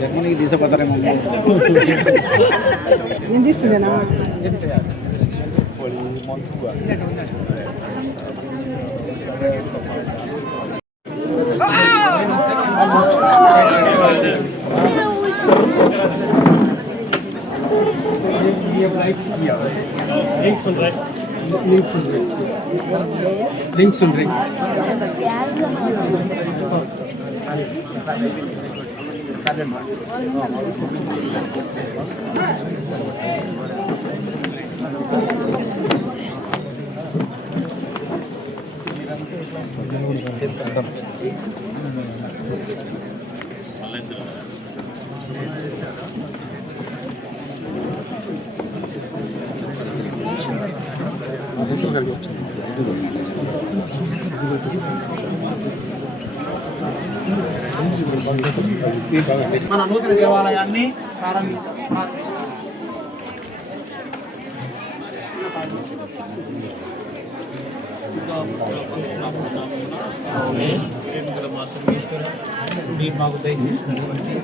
జర్మనీకి తీసుకుపోతారేమో. నేను తీసుకున్నానా Links und rechts. Links und rechts. Links und rechts. మన నూతన దేవాలయాన్ని ప్రారంభించాం. మాకు దయచేసినటువంటి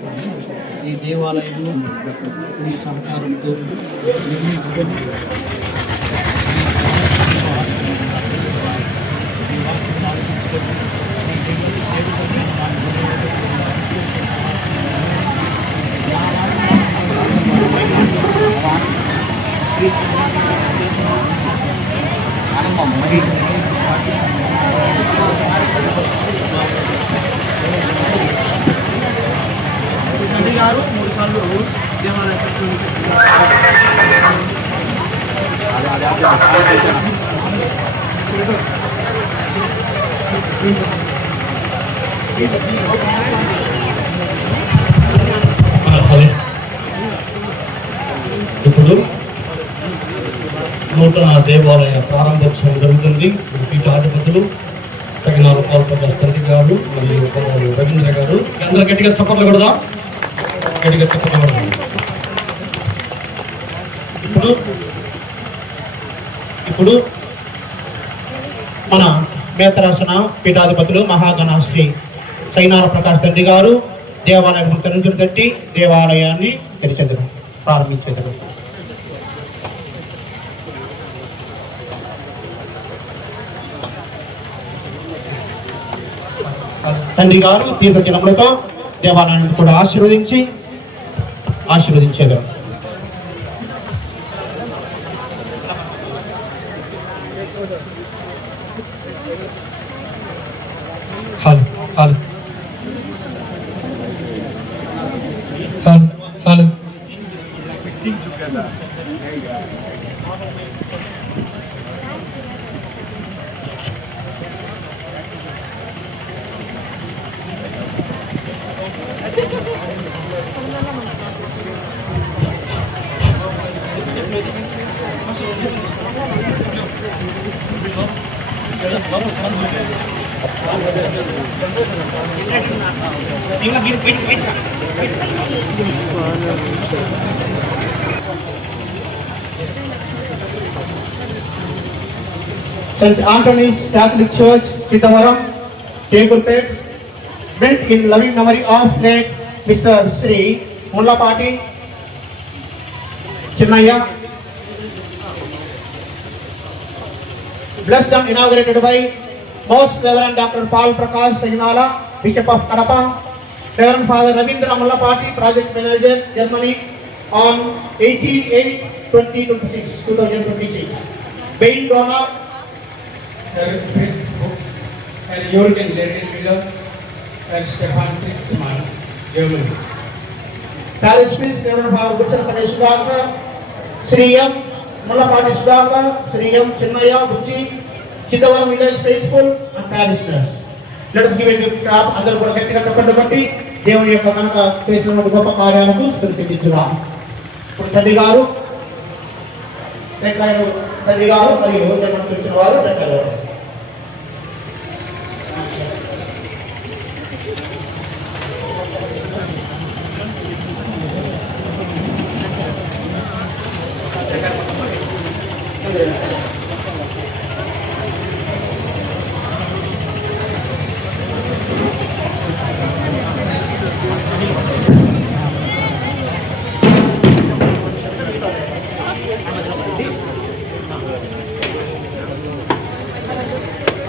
ఈ దేవాలయంలో ఈ సహకారంతో నిర్మించుకొని తండ్రి గారు 3 సార్లు దేవాలయం ఇప్పుడు నూతన దేవాలయ ప్రారంభోత్సవం జరుగుతుంది. పీఠాధిపతులు సగినారు పాల్పకాశ్ తండ్రి గారు మరియు రవీంద్ర గారు అందరూ గట్టిగా చప్పట్లు కొడదా, గట్టిగా చప్పట్లు కొడదాం. ఇప్పుడు మన మేతరాసన పీఠాధిపతులు మహాగణాశ్రీ సైనార ప్రకాశ్ తండ్రి గారు దేవాలయం తనుజులు తట్టి దేవాలయాన్ని తెరిచేందుకు ప్రారంభించేందుకు తండ్రి గారు తీర్థజనములతో దేవాలయాన్ని కూడా ఆశీర్వదించేదాం. St. Anthony's Catholic Church, Chitavaram, Tegulpet, built in loving memory of late Mr. Sri Mullapati Chinnaya, blessed and inaugurated by Most Reverend Dr. Paul Prakash Saginala, Bishop of Kadapa, Reverend Father Ravindra Mullapati, Project Manager, Germany, on 18/8/2026. Being donor, Prince Books and Jürgen Ledermüller and Stefan Christmann, Germany. Parish Priest, Reverend Father Butcher Kanesh Sudhakar, Sri M. Mullapati Sudhakar, Sri M. Chinnaya, Buchi, Chitavaram Village Faithful, and Parishioners. Let us give a big clap. అందరూ కూడా గట్టిగా చప్పట్లు కొట్టి దేవుని యొక్క కనుక చేసిన గొప్ప కార్యాలకు స్తుతించుదాం. ఇప్పుడు తండ్రి గారు మరియు జన్మకు వచ్చిన వారు లెక్కలు.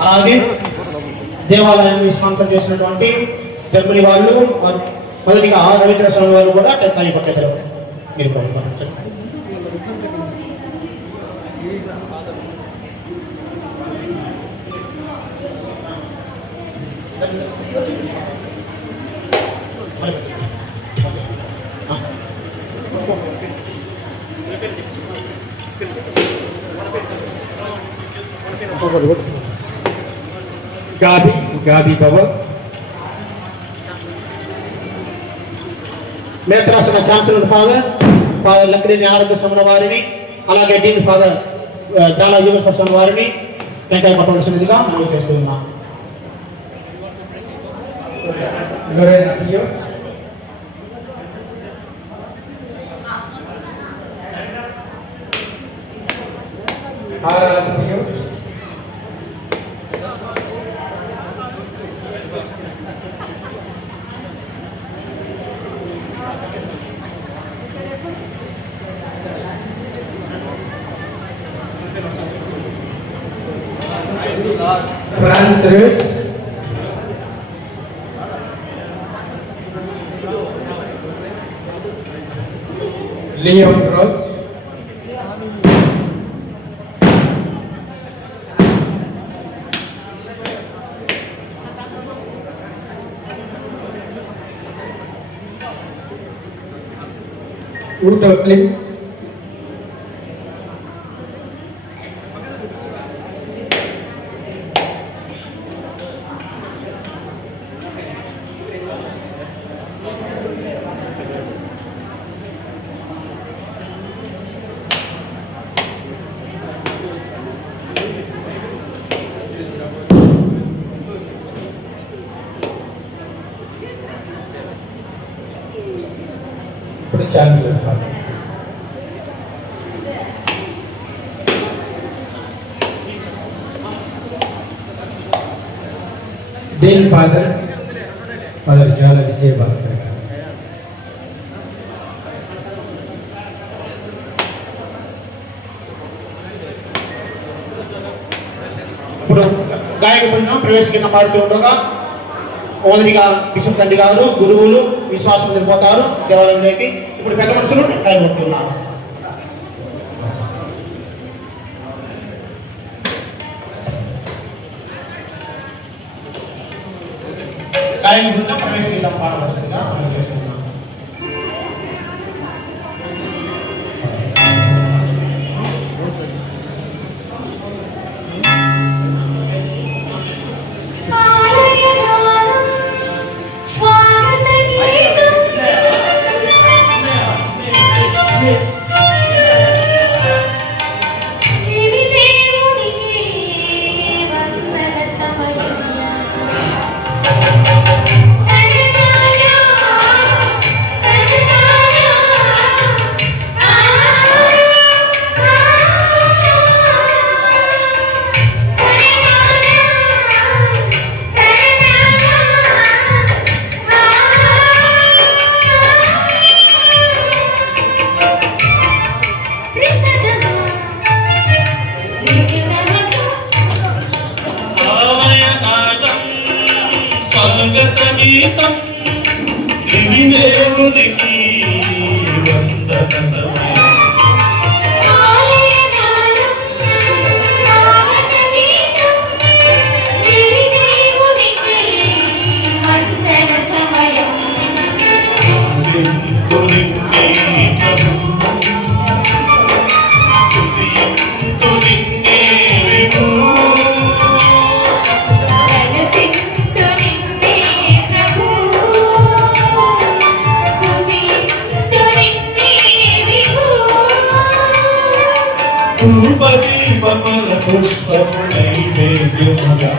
అలాగే దేవాలయాన్ని స్పాన్సర్ చేసినటువంటి జర్మనీ వాళ్ళు మొదటిగా రవీంద్ర స్వామి వారు కూడా టెక్నాలజీ పట్టేశారు. మీరు Gabi Baba, మేత్రాసన ఛాన్సలర్ ఫాదర్ లక్కినేని ఆరోగ్య సమర వారిని, అలాగే డీన్ ఫాదర్ చాలా యువస్వామి వారిని వెంకయ్య పట్టవలసినదిగా మనం చేస్తూ ఉన్నాం. Franz Reis, Leon Ross, Urta Klim, Chancellor Father. Dean Father Jala Vijay Bhaskar. ఇప్పుడు గాయక బృందం ప్రవేశించిన పాడుతూ ఉండగా మొదటిగా బిషప్ తండ్రి గారు గురువులు విశ్వాసం వెళ్ళిపోతారు దేవాలయంలోకి. ఇప్పుడు పెద్ద మనుషులు కైగొడుతున్నారు. గాయక బృందం ప్రవేశించడం పాడవలసిందిగా మనం చేస్తున్నాం. స్వాగత గీతం దివి దేవునికి వందన సమయం. ధూపదీపముల పుష్పము నైవేద్యముగా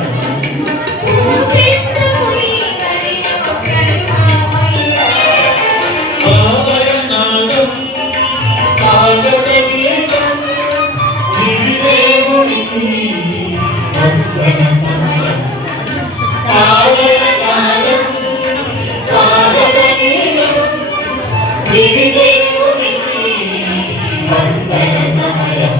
ఆలయనాదం స్వాగత గీతం దివి దేవునికి వందన సమయం. ఆలయనాదం స్వాగత గీతం దివి దేవునికి వందన సమయం.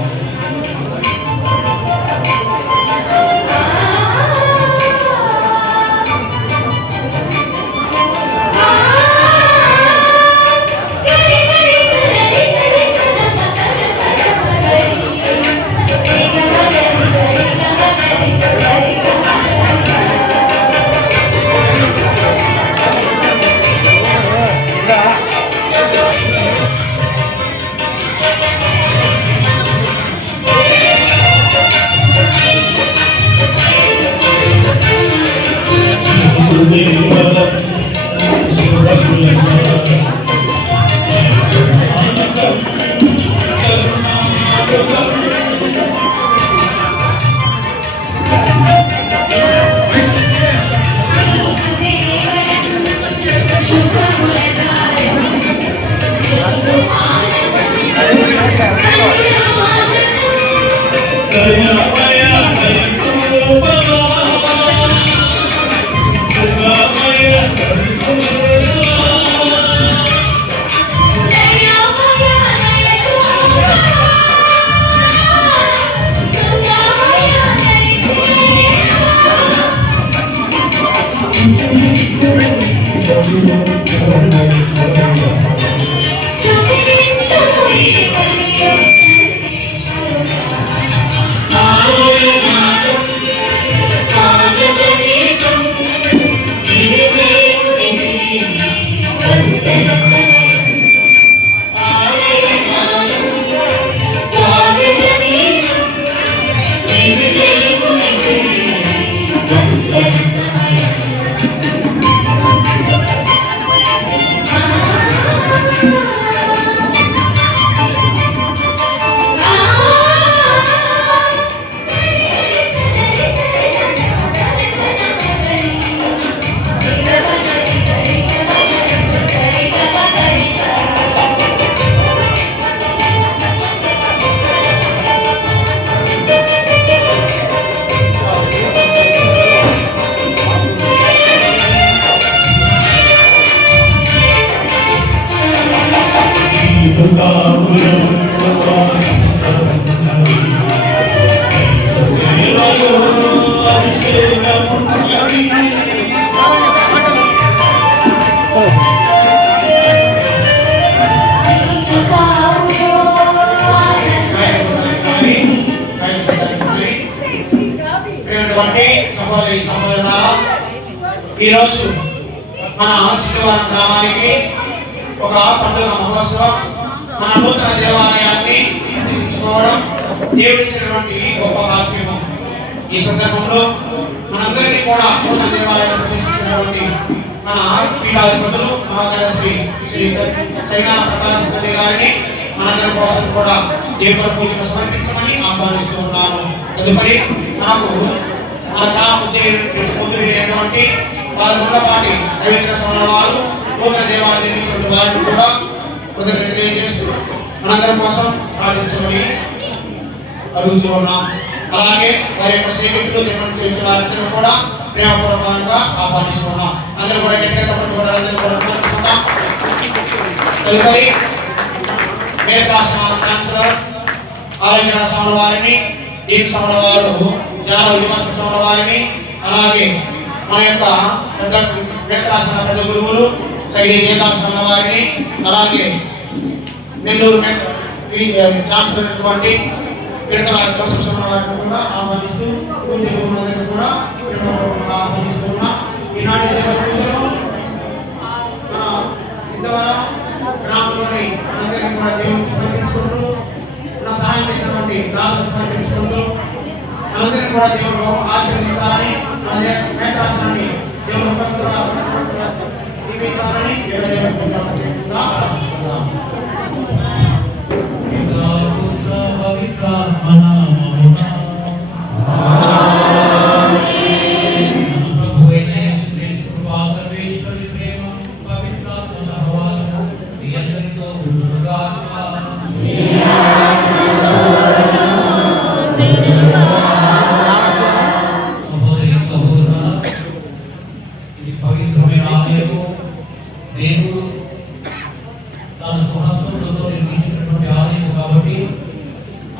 ప్రియమైనటువంటి సహోదరి సహోదరులారా, ఈరోజు మన శివారం గ్రామానికి ఒక పండుగ మహోత్సవం, మన నూతన దేవాలయాన్ని ప్రతిష్ఠించుకోవడం దేవుడిచ్చినటువంటి గొప్ప కార్యక్రమం. ఈ సందర్భంలో మనందరినీ కూడా నూతన దేవాలయాన్ని ప్రతిష్ఠించినటువంటి మన పీఠాధిపతులు మహాకరశ్రీ శ్రీ చైనా ప్రకాశ్ రెడ్డి గారిని మనందరి కోసం కూడా దేవుని పూజను సమర్పించమని ఆహ్వానిస్తూ ఉన్నాము. తదుపరి నాకు మన గ్రామ ముద్దులైనటువంటి వారి ముండపాటి రవీంద్ర స్వామి వారు నూతన దేవాలయం నిర్మించినటువంటి వారిని కూడా కృతజ్ఞతలు తెలియజేస్తూ మనందరి కోసం ప్రార్థించమని అడుగుతూ ఉన్నాం. అలాగే వారి యొక్క స్నేహితులు జన్మం చేసిన వారందరూ కూడా ప్రేమపూర్వకంగా ఆహ్వానిస్తున్నాం. అందరూ కూడా గట్టిగా చెప్పండి కూడా అందరూ కూడా కోరుకుంటున్నాం. తదుపరి ఛాన్సలర్ ఆరోగ్య స్వామి వారిని, డీన్ స్వామి వారు జాల విమర్శ స్వామి వారిని, అలాగే మన యొక్క వెంకటాశ్రమ పెద్ద గురువులు సైడి దేదాశ్రమ వారిని, అలాగే నెల్లూరు ఛాన్సలర్ అయినటువంటి పిడతల జోసఫ్ వారిని కూడా ఆహ్వానిస్తూ కూడా ఆహ్వానిస్తున్నా. ఈనాటి గ్రామంలోని అందరికీ కూడా దేవుని సమర్పించుకుంటూ నా సహాయం చేసినటువంటి దాతలు సమర్పించుకుంటూ అందరికీ కూడా దేవుడు ఆశీర్వదించాలని, అదే మేఘాసనాన్ని దేవుడు దీవించాలని దేవుడు తన స్వహస్తములతో నిర్మించినటువంటి ఆలయం కాబట్టి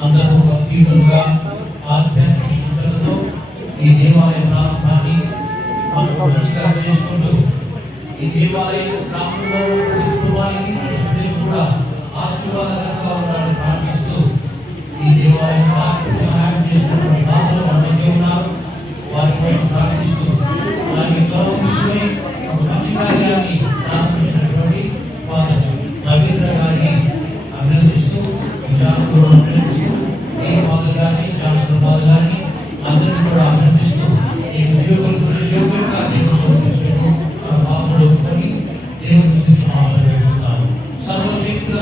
అందరూ భక్తిగా ఆధ్యాత్మిక చింతనతో ఈ దేవాలయ ప్రాంతాన్ని చేసుకుంటూ ఈ దేవాలయం గ్రామంలో కుటుంబానికి కూడా ఆశీర్వాదకరంగా ఉండాలని ప్రార్థిస్తూ ఈ దేవాలయం సహాయం చేసినటువంటి దాతలు అందరికీ ఉన్నారు. వారి కోసం ప్రార్థిస్తూ అలాగే గౌరవించుకొని మంచి కార్యాన్ని ప్రారంభించినటువంటి ఫాదర్ రవీంద్ర గారిని అభినందిస్తూ అభినందిస్తూ ఈ ఫాదర్ గారిని జాన్సన్ ఫాదర్ గారిని అందరినీ కూడా అభినందిస్తూ ఈ ఉద్యోగంగా దేవుడు బాబులు దేవుని గురించి మాట్లాడుతున్నాను. సర్వశక్తుల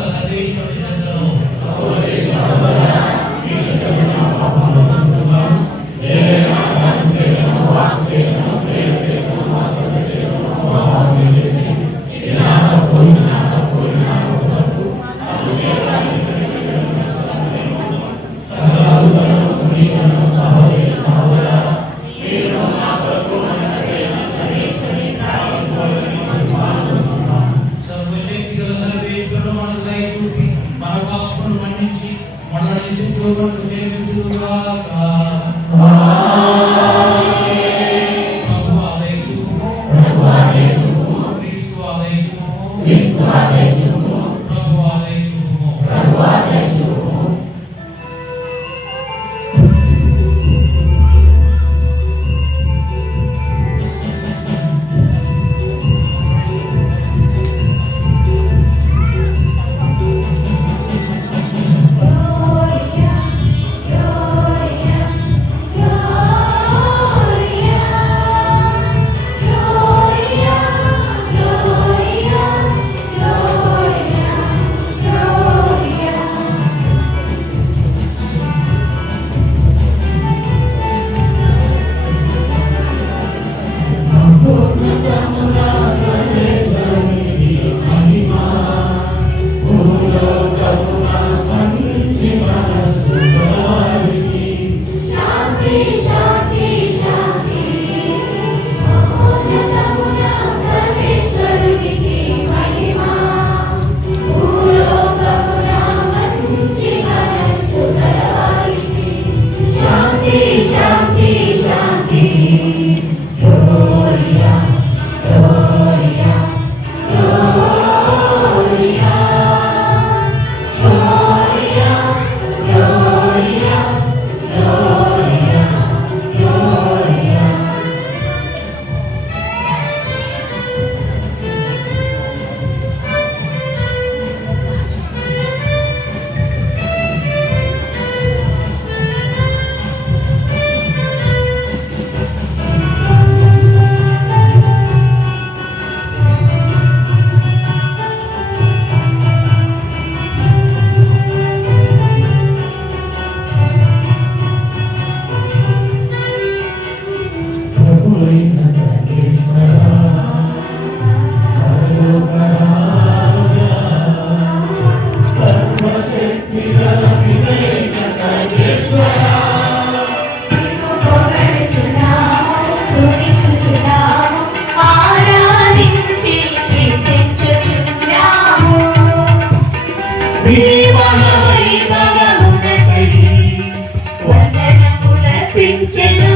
సమర్పించెను.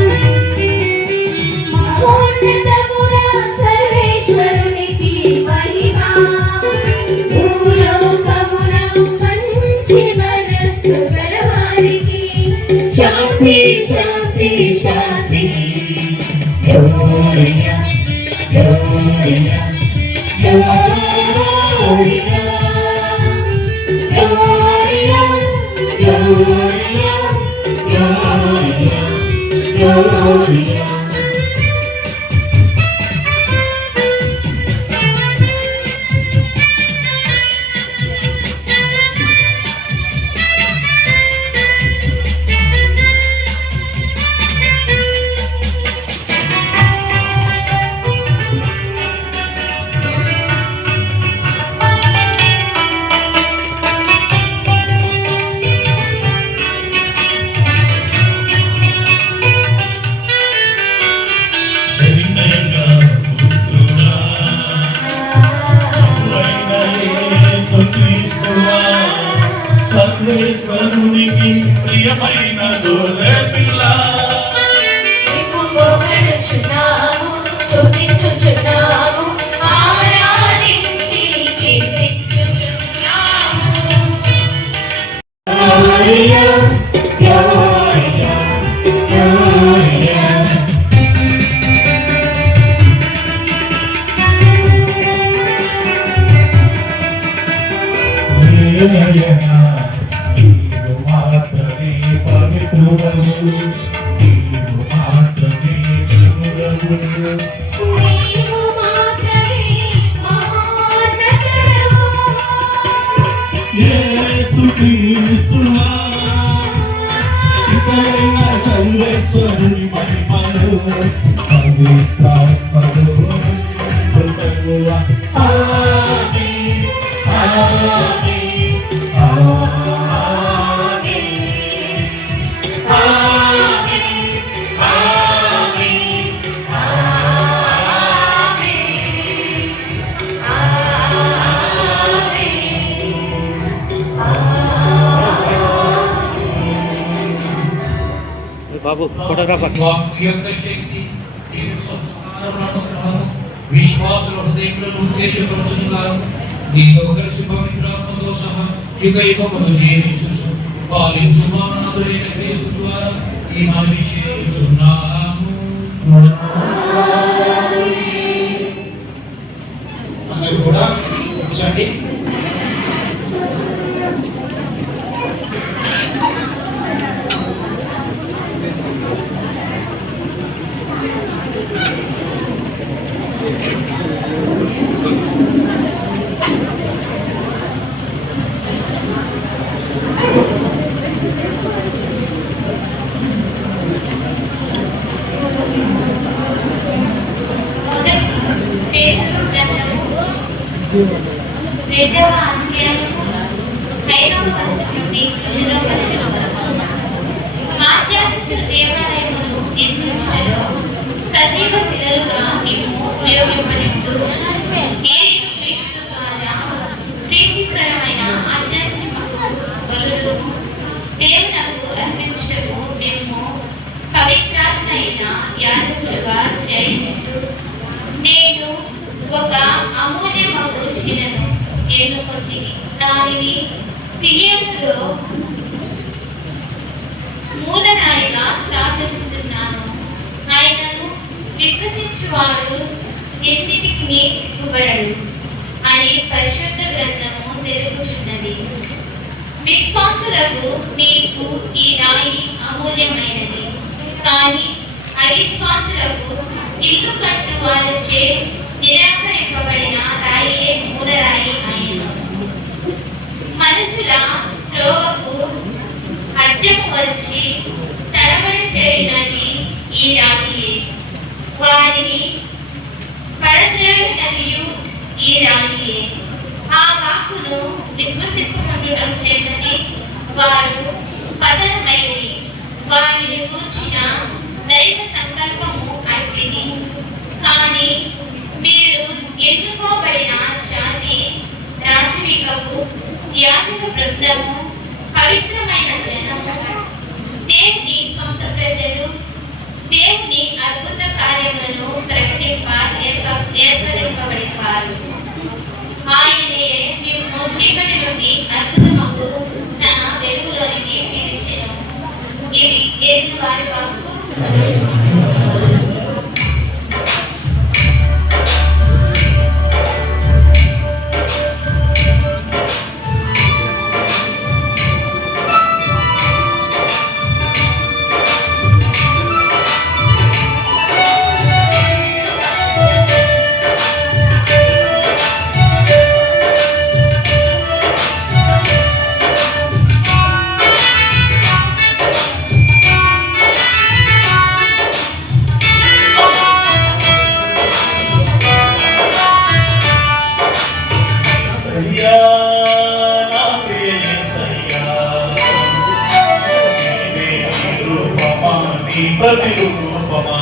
మహోన్నతమున సర్వేశ్వరునికి మహిమ, భూలోకమున మంచి మనస్సు గలవారికి శాంతి శాంతి శాంతి. Gloria, Gloria, Gloria, Gloria, Gloria, Gloria, Gloria. సర్వేశ్వరునికి ప్రియమైన గొర్రె పిల్ల పొగడుచున్నాము, స్తుతించుచున్నాము, ఆరాధించి కీర్తించుచున్నాము. Gloria, Gloria, Gloria. మాత్రమే పవిత్రుడవు, నీవు మాత్రమే చతురవు. నీవు మాత్రమే మహోన్నతుడవు. యేసుక్రీస్తువా, ఇతడైన సర్వేశ్వరుని మహిమను పవిత్రాత్మలో పొందుకొనువ. ఆమేన్, ఆమేన్, బాబు ఫోటోగ్రాఫర్. వాక్కు యొక్క శక్తి విశ్వాసుల హృదయములను ఉత్తేజపరచునుగా, నీతో కలిసి పవిత్రాత్మతో సహా యుగ యుగములు జీవించుచు పాలించు మానాథుడైన క్రీస్తు ద్వారా ఈ మనవి చేయుచున్నాము. అందరూ కూడా కూర్చోండి. పేతురు గ్రంథము 2వ అధ్యాయము 5వ వచనం నుండి 9వ వచనం వరకు. ఆధ్యాత్మిక దేవాలయమును నిర్మించుటలో సజీవ శిలలుగా మేము ఉపయోగపడినట్టు యేసుక్రీస్తు ద్వారా ప్రీతికరమైన ఆధ్యాత్మిక బలులను దేవునకు అర్పించుటకు మేము పవిత్రాత్మైన యాజకులుగా చేయనట్టు నేను ఒక అమూల్యమగు శిలను ఎన్నుకొని దానిని సియోనులో మూలరాయిగా స్థాపించుచున్నాను. ఆయనను విశ్వసించువాడు ఎన్నిటికి సిగ్గుపడడు అని పరిశుద్ధ గ్రంథము తెలుపుచున్నది. విశ్వాసులకు మీకు ఈ రాయి అమూల్యమైనది, కానీ అవిశ్వాసులకు ఇల్లు కట్టు వారిచే నిరాకరింపబడిన రాయే మూలరాయి అయిన. మనుషుల త్రోవకు అడ్డము వచ్చి తడబడి చేయునది ఈ రాయియే. వారిని పడద్రోయునదియు ఈ రాయియే. ఆ వాక్కును విశ్వసింపకుండుటం చేతనే వారు పతనమైరి. వారిని కూర్చిన దైవ సంకల్పము అట్టిది. కానీ మీరు ఎన్నుకోబడిన జాతి, రాజరికపు యాజక బృందము, పవిత్రమైన జనము, దేవుని వారి వాక్కు ప్రతిరూపమా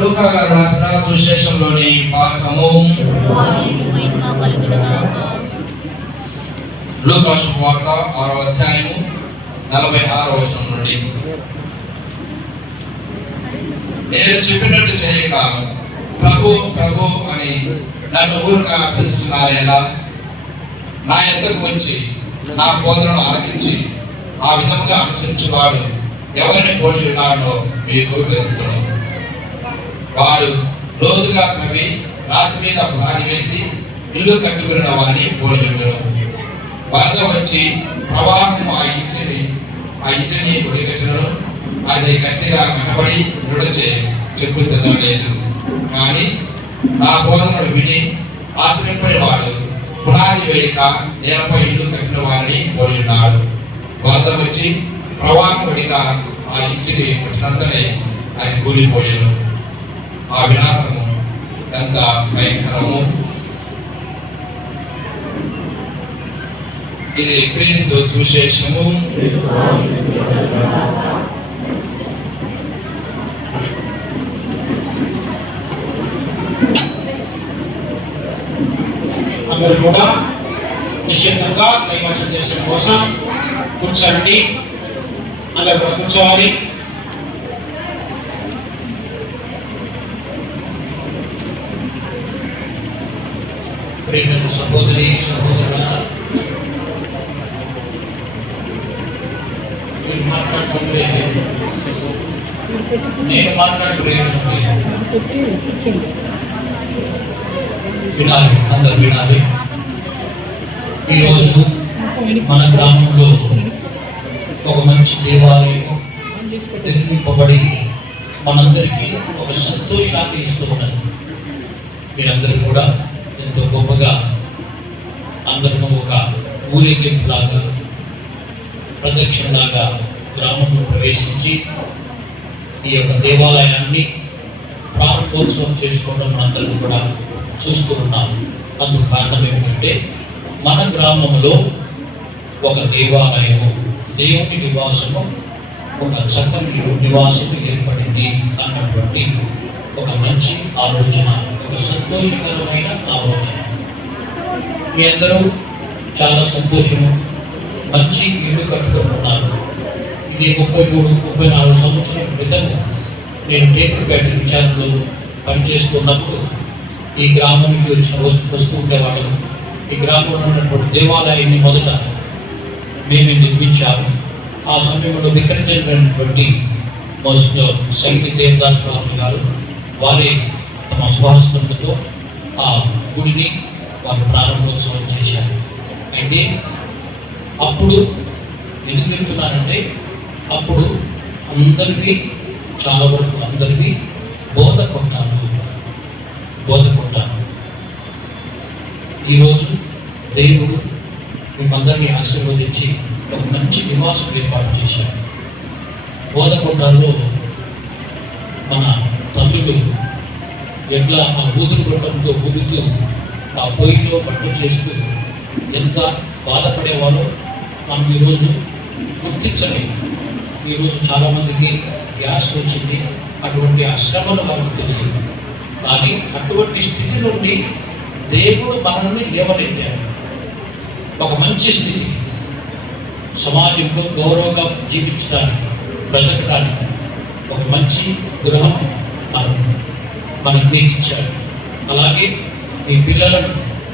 లూకా గారు రాసిన సువిశేషంలోని భాగము లూకా శుభవార్త 6వ అధ్యాయము 46వ వచనం నుండి. నేను చెప్పినట్టు చేయక ప్రభు ప్రభు అని నన్ను ఊరుక పిలుస్తున్నారేలా? నా యొద్దకు వచ్చి నా బోధనను ఆలకించి ఆ విధంగా అనుసరించువాడు ఎవరిని పోలి ఉన్నాడో మీకు వివరించును. వారు లోతుగా త్రవ్వి రాతి మీద పునాది వేసి ఇల్లు కట్టుకున్న వారిని పోలి ఉండరు. వరద వచ్చి ప్రవాహం ఆ ఇంటిని ఒడిగట్టును. అది గట్టిగా కట్టబడి విడచే చెప్పు చెదరలేదు. కానీ నా బోధనలు విని ఆచరింపని వాడు పునాది వేయక నేలపై ఇల్లు కట్టిన వారిని పోలి ఉన్నాడు. వరద వచ్చి ప్రవాహం వడిగా ఆ ఇంటిని కొట్టినంతనే అది కూలిపోయాను. ఆ వినాశము ఎంత భయంకరము! ఇది క్రీస్తు సువిశేషము. అందరూ కూడా నిశ్చితంగా దైవ సందేశం కోసం కూర్చోండి. అందరూ కూడా కూర్చోవాలి. ప్రియమైన సహోదరి సహోదరులారా, మీరు మాట్లాడుకోలేదు, నేను మాట్లాడలేదు. వినాలి, అందరు వినాలి. ఈరోజు మన గ్రామంలో ఒక మంచి దేవాలయం నిర్మింపబడి మనందరికీ ఒక సంతోషాన్ని ఇస్తూ ఉన్నది. మీరందరూ కూడా ఎంతో గొప్పగా అందరూ ఒక ఊరేగింపులాగా ప్రదక్షిణలాగా గ్రామంలో ప్రవేశించి ఈ యొక్క దేవాలయాన్ని వార్షికోత్సవం చేసుకోవడం మనందరం కూడా చూస్తూ ఉన్నాం. అందుకు కారణం ఏమిటంటే మన గ్రామంలో ఒక దేవాలయము, దేవుని నివాసము, ఒక చక్కని నివాసము ఏర్పడింది అన్నటువంటి ఒక మంచి ఆలోచన, ఒక సంతోషకరమైన ఆలోచన. మీ అందరూ చాలా సంతోషము, మంచి ఇల్లు కట్టుకుంటున్నారు. ఇది 33-34 సంవత్సరాల క్రితం నేను టేకులపేట విచారణలో పనిచేస్తున్నప్పుడు ఈ గ్రామానికి వస్తూ ఉండేవాళ్ళం. ఈ గ్రామంలో ఉన్నటువంటి దేవాలయాన్ని మొదట మేమే నిర్మించాము. ఆ సమయంలో వికరించినటువంటి సంగీ దేవదాస్ స్వామి గారు వారే తమ స్వహస్తంతో ఆ గుడిని వారు ప్రారంభోత్సవం చేశారు. అయితే అప్పుడు ఎందుకు చెప్తున్నానంటే అప్పుడు అందరికీ, చాలా వరకు అందరికీ బోధ కొట్టారు. ఈరోజు దేవుడు మిమ్మల్ని ఆశీర్వదించి ఒక మంచి నివాసం ఏర్పాటు చేశారు. బోధకొండలో మన తల్లులు ఎట్లా ఆ ఊదులు కొట్టడంతో ఊదుతూ ఆ పొయ్యిలో పట్టు చేస్తూ ఎంత బాధపడేవాళ్ళో మనం ఈరోజు గుర్తించలేదు. ఈరోజు చాలామందికి గ్యాస్ వచ్చింది, అటువంటి అశ్రమలు మనకు తెలియదు. కానీ అటువంటి స్థితి నుండి దేవుడు మనల్ని లేవనెత్తాడు. ఒక మంచి స్థితి, సమాజంలో గౌరవంగా జీవించడానికి, బ్రతకడానికి ఒక మంచి గృహం మనకు మీకు ఇచ్చాడు. అలాగే మీ పిల్లలను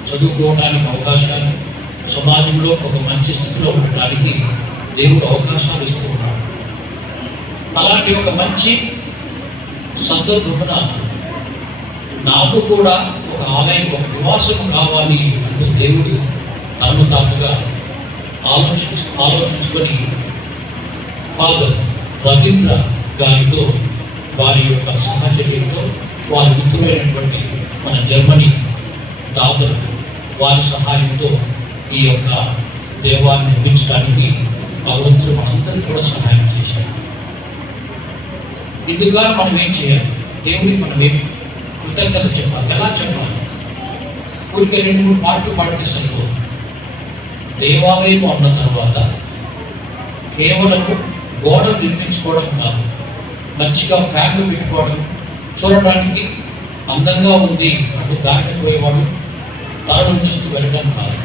చదువుకోవడానికి అవకాశాలు, సమాజంలో ఒక మంచి స్థితిలో ఉండడానికి దేవుడు అవకాశాలు ఇస్తూ ఉన్నాడు. అలాంటి ఒక మంచి సందర్భమున నాకు కూడా ఒక ఆలయం, ఒక నివాసం కావాలి అంటూ దేవుడు తనను తానుగా ఆలోచించుకొని ఫాదర్ రవీంద్ర గారితో, వారి యొక్క సహచర్యంతో, వారి మిత్రులైనటువంటి మన జర్మనీ దాతలు వారి సహాయంతో ఈ యొక్క దేవాన్ని నిర్మించడానికి భగవంతుడు మనందరికీ కూడా సహాయం చేశారు. ఇందుగా మనం ఏం చేయాలి? దేవుడికి మనం ఏం కృతజ్ఞత చెప్పాలి? ఎలా చెప్పాలి? ఊరికే 2-3 పాటలు పాడితే సరిపోదు. దేవాలయం అన్న తర్వాత కేవలం గోడలు నిర్మించుకోవడం కాదు, మంచిగా ఫ్యాన్లు పెట్టుకోవడం, చూడడానికి అందంగా ఉంది అంటూ దానికి పోయేవాడు తలలు ఉంచుతూ వెళ్ళడం కాదు.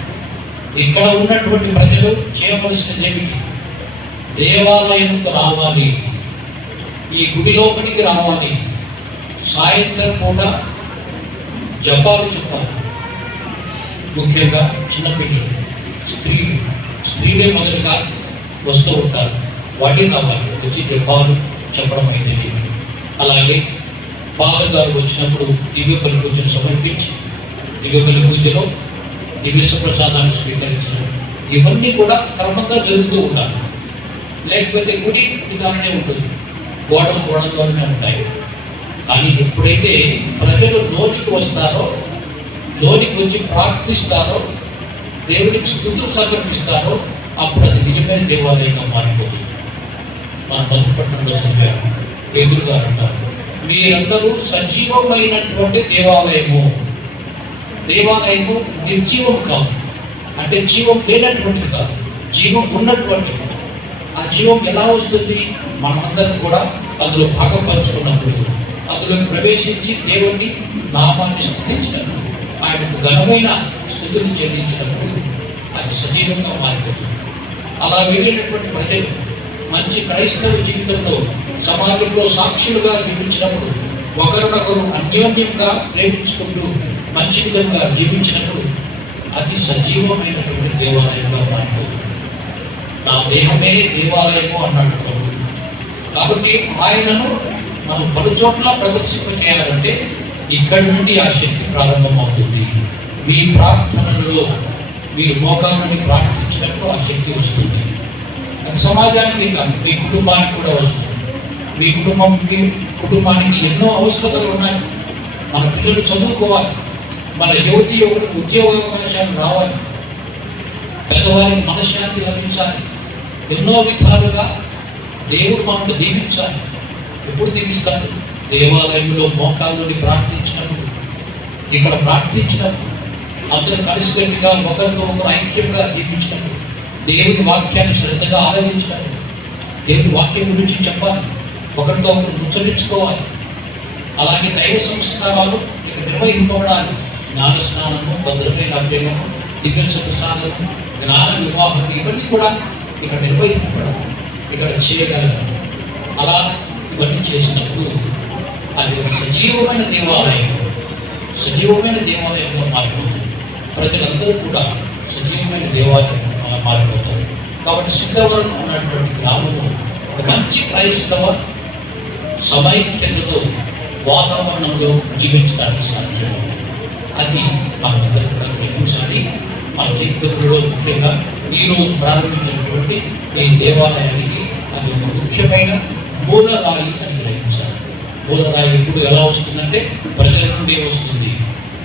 ఇక్కడ ఉన్నటువంటి ప్రజలు చేయవలసినది ఏమిటి? దేవాలయంకు రావాలి, ఈ గుడి లోపలికి రావాలి, సాయంత్రం పూట జపాలు చెప్పాలి. ముఖ్యంగా చిన్నపిల్లలు, స్త్రీలే మొదలుగా వస్తూ ఉంటారు, వాటికి కావాలి వచ్చి జపాలు చెప్పడం అయితే. అలాగే ఫాదర్ గారు వచ్చినప్పుడు దివ్యబలి పూజను సమర్పించి దివ్యబలి పూజలో దివ్య ప్రసాదాన్ని స్వీకరించడం, ఇవన్నీ కూడా క్రమంగా జరుగుతూ ఉండాలి. లేకపోతే గుడి గుడిగానే ఉంటుంది, గోడలతోనే ఉంటాయి. కానీ ఎప్పుడైతే ప్రజలు లోనికి వస్తారో, లోనికి వచ్చి ప్రార్థిస్తారో, దేవుడికి స్తుతులు సమర్పిస్తారో, అప్పుడు అది నిజమైన దేవాలయంగా మారిపోతుంది. మన మధుపట్నంలో చదివారు, పేతురు గారు అంటారు, మీరందరూ సజీవమైనటువంటి దేవాలయము. దేవాలయము నిర్జీవం కాదు, అంటే జీవం లేనటువంటిది కాదు, జీవం ఉన్నటువంటిది. ఆ జీవం ఎలా వస్తుంది? మనమందరం కూడా అందులో భాగం పంచుకున్నప్పుడు, అందులో ప్రవేశించి దేవుణ్ణి నామాన్ని స్తుతించినప్పుడు, ఆయనకు ఘనమైన స్తుతులు చెల్లించినప్పుడు అది సజీవంగా మారిపోతుంది. అలా వెళ్ళినటువంటి ప్రజలు మంచి క్రైస్తవ జీవితంలో సమాజంలో సాక్షులుగా జీవించినప్పుడు, ఒకరినొకరు అన్యోన్యంగా ప్రేమించుకుంటూ మంచి విధంగా జీవించినప్పుడు అది సజీవమైనటువంటి దేవాలయంగా మారిపోతుంది. నా దేహమే దేవాలయము అన్నాడు ప్రభు. కాబట్టి ఆయనను మనం పలుచోట్ల ప్రదర్శింపచేయాలంటే ఇక్కడి నుండి ఆ శక్తి ప్రారంభమవుతుంది. మీ ప్రార్థనలలో మీరు మోకాళ్ళని ప్రార్థించినప్పుడు ఆ శక్తి వస్తుంది. అది సమాజానికి కాదు, మీ కుటుంబానికి కూడా వస్తుంది. మీ కుటుంబానికి ఎన్నో అవసరతలు ఉన్నాయి. మన పిల్లలు చదువుకోవాలి, మన యువతి ఉద్యోగ అవకాశాలు రావాలి, పెద్దవారికి మనశ్శాంతి లభించాలి. ఎన్నో విధాలుగా దేవుడు మనకు దీవించాలి. ఎప్పుడు దీవిస్తాడు? దేవాలయంలో మోకాళ్ళని ప్రార్థించినప్పుడు, ఇక్కడ ప్రార్థించినప్పుడు, అందరూ కలిసికట్టుగా ఒకరితో ఒకరు ఐక్యంగా జీవించినప్పుడు, దేవుని వాక్యాన్ని శ్రద్ధగా ఆలకించినప్పుడు, దేవుని వాక్యం గురించి చెప్పాలి, ఒకరితో ఒకరు ముచ్చరించుకోవాలి. అలాగే దైవ సంస్కారాలు ఇక్కడ నిర్వహింపబడాలి. జ్ఞాన స్నానము, భద్రమైన అభ్యయనము, దివ్య ప్రసాదము, జ్ఞాన వివాహం, ఇవన్నీ కూడా ఇక్కడ నిర్వహింపబడాలి, ఇక్కడ చేయగలగాలి. అలా ఇవన్నీ చేసినప్పుడు అది ఒక సజీవమైన దేవాలయంగా మారిపోతుంది. ప్రజలందరూ కూడా సజీవమైన దేవాలయంగా మారిపోతారు. కాబట్టి సిద్ధవరం ఉన్నటువంటి గ్రామంలో ఒక మంచి క్రైస్తవ సమైక్యతతో వాతావరణంలో జీవించడానికి సాధ్యం. అది మనందరూ కూడా గ్రహించాలి. మన జీవితంలో ముఖ్యంగా ఈరోజు ప్రారంభించినటువంటి ఈ దేవాలయానికి అది ఒక ముఖ్యమైన మూలరాయి అని గ్రహించాలి. మూలరాయి ఇప్పుడు ఎలా వస్తుందంటే ప్రజల నుండి వస్తుంది,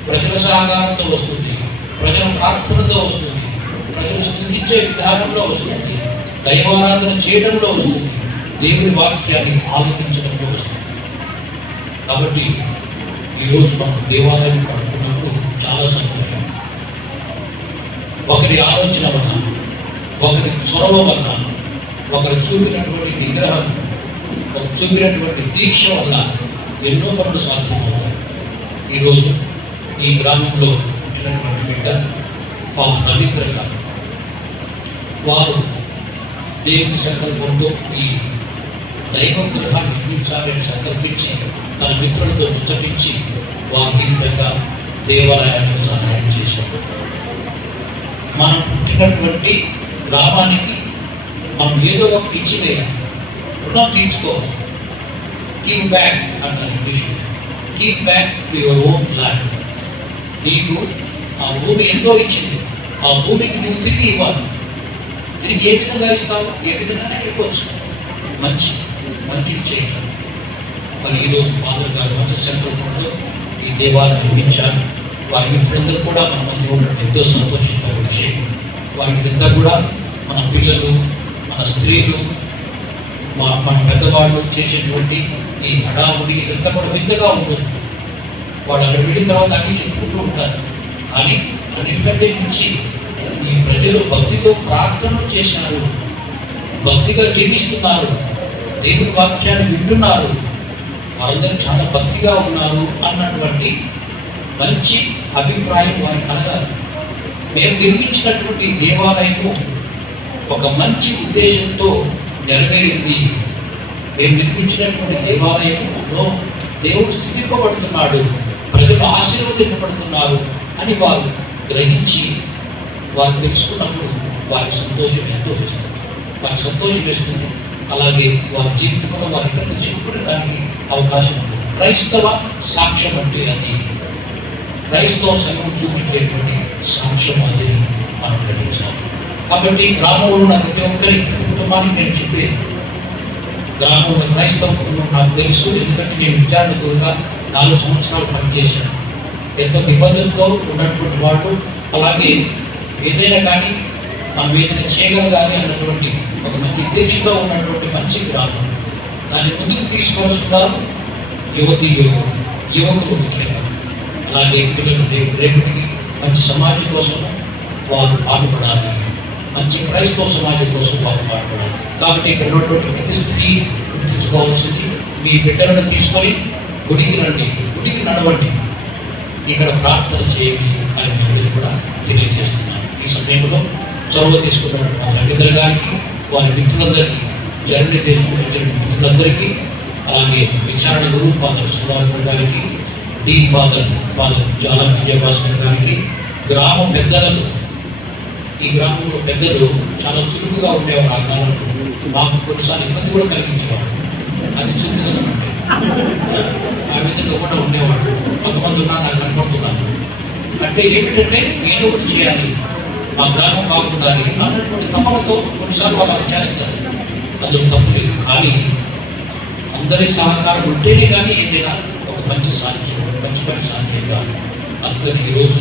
ప్రజల సహకారంతో వస్తుంది, ప్రజల ప్రార్థనతో వస్తుంది, ప్రజలు స్థుతించే విధానంలో వస్తుంది, దైవారాధన చేయడంలో వస్తుంది, దేవుని వాక్యాన్ని ఆలోచించడంలో వస్తుంది. కాబట్టి ఈరోజు మనం దేవాలయం కడుతున్నప్పుడు చాలా సంతోషం. ఒకరి ఆలోచన వల్ల, ఒకరి చొరవ వల్ల, ఒకరు చూపినటువంటి నిగ్రహం, చూపినటువంటి దీక్ష వల్ల ఎన్నో పనులు సాధ్యమవుతాయి. ఈరోజు ఈ గ్రామంలో ఉన్నటువంటి బిడ్డ ఫాదర్ రవీంద్ర గారు, వారు దేవుని సంకల్పంతో ఈ దైవ గృహాన్ని నిర్మించాలని సంకల్పించి తన మిత్రులతో ముచ్చటించి వారికి విధంగా దేవాలయానికి సహాయం చేశారు. మనం పుట్టినటువంటి గ్రామానికి మనం ఏదో ఒక ఇచ్చి వేయాలి, రుణం తీర్చుకోవాలి. గివ్ బ్యాక్ అంటారు ఇంగ్లీష్లో. Give back to your own land. నీకు ఆ భూమి ఎంతో ఇచ్చింది, ఆ భూమికి నువ్వు తిరిగి ఇవ్వాలి. తిరిగి ఏ విధంగా ఇస్తావు? ఏ విధంగానే ఇవ్వచ్చు. మంచి చేయాలి. మరి ఈరోజు ఫాదర్ గారు మంచి సంకల్పంతో ఈ దేవాలయం నిర్మించారు. వారి మిత్రులందరూ కూడా మన మధ్య ఉండడం ఎంతో సంతోషించిన విషయం. వారికింతా కూడా మన పిల్లలు, మన స్త్రీలు, మన పెద్దవాళ్ళు చేసేటువంటి ఈ హడావుడి ఇదంతా కూడా వింతగా ఉంటుంది. వాళ్ళు అక్కడ వెళ్ళిన తర్వాత అన్ని చెప్పుకుంటూ ఉంటారు. కానీ అన్నిటికంటే మించి ఈ ప్రజలు భక్తితో ప్రార్థనలు చేశారు, భక్తిగా జీవిస్తున్నారు, దేవుని వాక్యాన్ని వింటున్నారు, వారందరూ చాలా భక్తిగా ఉన్నారు అన్నటువంటి మంచి అభిప్రాయం వారికి కలగాలి. మేము నిర్మించినటువంటి దేవాలయము ఒక మంచి ఉద్దేశంతో నెరవేరింది. మేము నిర్మించినటువంటి దేవాలయంలో దేవుడు స్థితింపబడుతున్నాడు, ప్రజలు ఆశీర్వదింపబడుతున్నారు అని వారు గ్రహించి వారు తెలుసుకున్నప్పుడు వారికి సంతోషం ఎంతో వస్తుంది. వారికి సంతోషం వేస్తుంది. అలాగే వారి జీవితంలో వారి ఇతరులు చెప్పుకునే దానికి అవకాశం ఉంటుంది. క్రైస్తవ సాక్ష్యం అంటే అది క్రైస్తవ సంఘం చూపించేటువంటి సాక్ష్యం అది మనం గ్రహించాలి. కాబట్టి గ్రామంలో ఉన్న ప్రతి ఒక్కరి కుటుంబానికి నేను చెప్పేది, గ్రామంలో క్రైస్తవ కుటుంబం నాకు తెలుసు. ఎందుకంటే నేను విద్యార్థులుగా 4 సంవత్సరాలు పనిచేశాను. ఎంతో నిబంధనతో ఉన్నటువంటి వాళ్ళు, అలాగే ఏదైనా కానీ మనం ఏదైనా చేయగలగాలి అన్నటువంటి ఒక మంచి దీక్షతో ఉన్నటువంటి మంచి గ్రామం. దాన్ని ముందుకు తీసుకొస్తున్నారు యువకులు ముఖ్యంగా. అలాగే పిల్లలు రేపటికి మంచి సమాజం కోసం వారు పాటుపడాలి, మంచి క్రైస్తవ సమాజం కోసం వారు పాటుపడాలి. కాబట్టి ఇక్కడ ఉన్నటువంటి ప్రతి స్త్రీ గుర్తించుకోవాల్సింది, మీ బిడ్డలను తీసుకొని గుడికి రండి, గుడికి నడవండి, ఇక్కడ ప్రార్థన చేయండి అని అందరూ కూడా తెలియజేస్తున్నారు. ఈ సమయంలో చొరవ తీసుకున్నటువంటి రవీంద్ర గారికి, వారి మిత్రులందరికీ, జర్మనీ దేశంలో వచ్చిన మిత్రులందరికీ, అలాగే విచారణ గురువు ఫాదర్ సుధాకర్ గారికి, డీ ఫాదర్ జాల విజయభాస్కర్ గారికి, గ్రామ పెద్దలకు, ఈ గ్రామంలో పెద్దలు చాలా చురుకుగా ఉండేవారు. ఆ కాలంలో మాకు కొన్నిసార్లు ఇబ్బంది కూడా కలిగించేవారు. అది చురుకుగా ఉండేది. ఆ విధంగా కూడా ఉండేవాడు. కొంతమంది ఉన్నారు నాకు కనపడుతున్నాను. అంటే ఏమిటంటే నేను ఒకటి చేయాలి, మా గ్రామం బాగుండాలి అన్నటువంటి తపనతో కొన్నిసార్లు వాళ్ళు అలా చేస్తారు. అందులో తప్పు లేదు. కానీ అందరి సహకారం ఉంటేనే కానీ ఏదైనా ఒక మంచి పని సాధ్యం కాదు. అందుకని ఈరోజు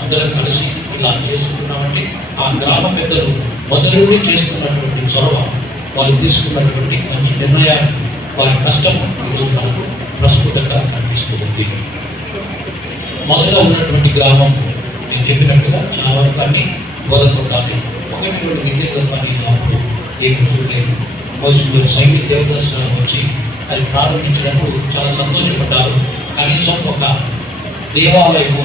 అందరం కలిసి ఇలా చేసుకుంటున్నామంటే ఆ గ్రామ పెద్దలు మొదలుడి చేస్తున్నటువంటి చొరవ, వాళ్ళు తీసుకున్నటువంటి మంచి నిర్ణయాలు, వారి కష్టం ఈరోజు మనకు ప్రస్ఫుటంగా కనిపిస్తుంది. మొదట ఉన్నటువంటి గ్రామం నేను చెప్పినట్టుగా చాలా వరకు అన్ని బోధపడాలి. 1-2 విద్యలు పని అప్పుడు ఏమి చూడలేదు. మొదటి సైనిక దేవదర్శనం వచ్చి అది ప్రారంభించినప్పుడు చాలా సంతోషపడ్డారు. కనీసం ఒక దేవాలయము,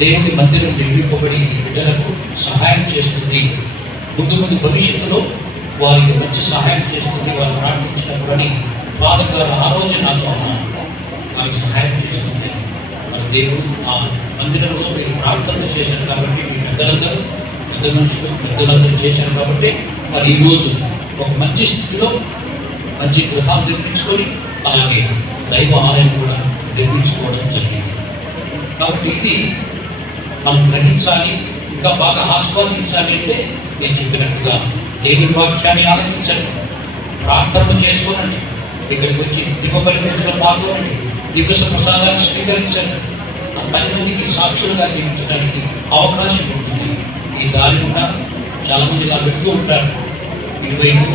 దేవుని మందిరం నిర్మింపబడి బిడ్డలకు సహాయం చేస్తుంది, ముందు ముందు భవిష్యత్తులో వారికి మంచి సహాయం చేస్తుంది వారు ప్రార్థించినప్పుడు అని ఫాదర్ గారు ఆ రోజు నాతో అన్నారు. వారికి సహాయం చేస్తుంది మరి దేవుడు ఆ మందిరంలో మీరు ప్రార్థనలు చేశారు కాబట్టి మీ పెద్దలందరూ పెద్ద మనుషులు పెద్దలందరూ చేశారు కాబట్టి మరి ఈరోజు ఒక మంచి స్థితిలో మంచి గృహాలు నిర్మించుకొని అలాగే దైవ ఆలయం కూడా నిర్మించుకోవడం జరిగింది. కాబట్టి ఇది మనం గ్రహించాలి, ఇంకా బాగా ఆస్వాదించాలి. అంటే నేను చెప్పినట్టుగా దేవుని వాక్యాన్ని ఆలోచించండి, ప్రార్థనలు చేసుకోనండి, ఇక్కడికి వచ్చి దివ్యబలి పెంచడం పాల్గొనండి, దివ్య ప్రసాదాన్ని స్వీకరించండి. 10 మందికి సాక్షులుగా జీవించడానికి అవకాశం ఉంటుంది. ఈ దారి కూడా చాలామంది ఇలా పెడుతూ ఉంటారు. ఇటువైపు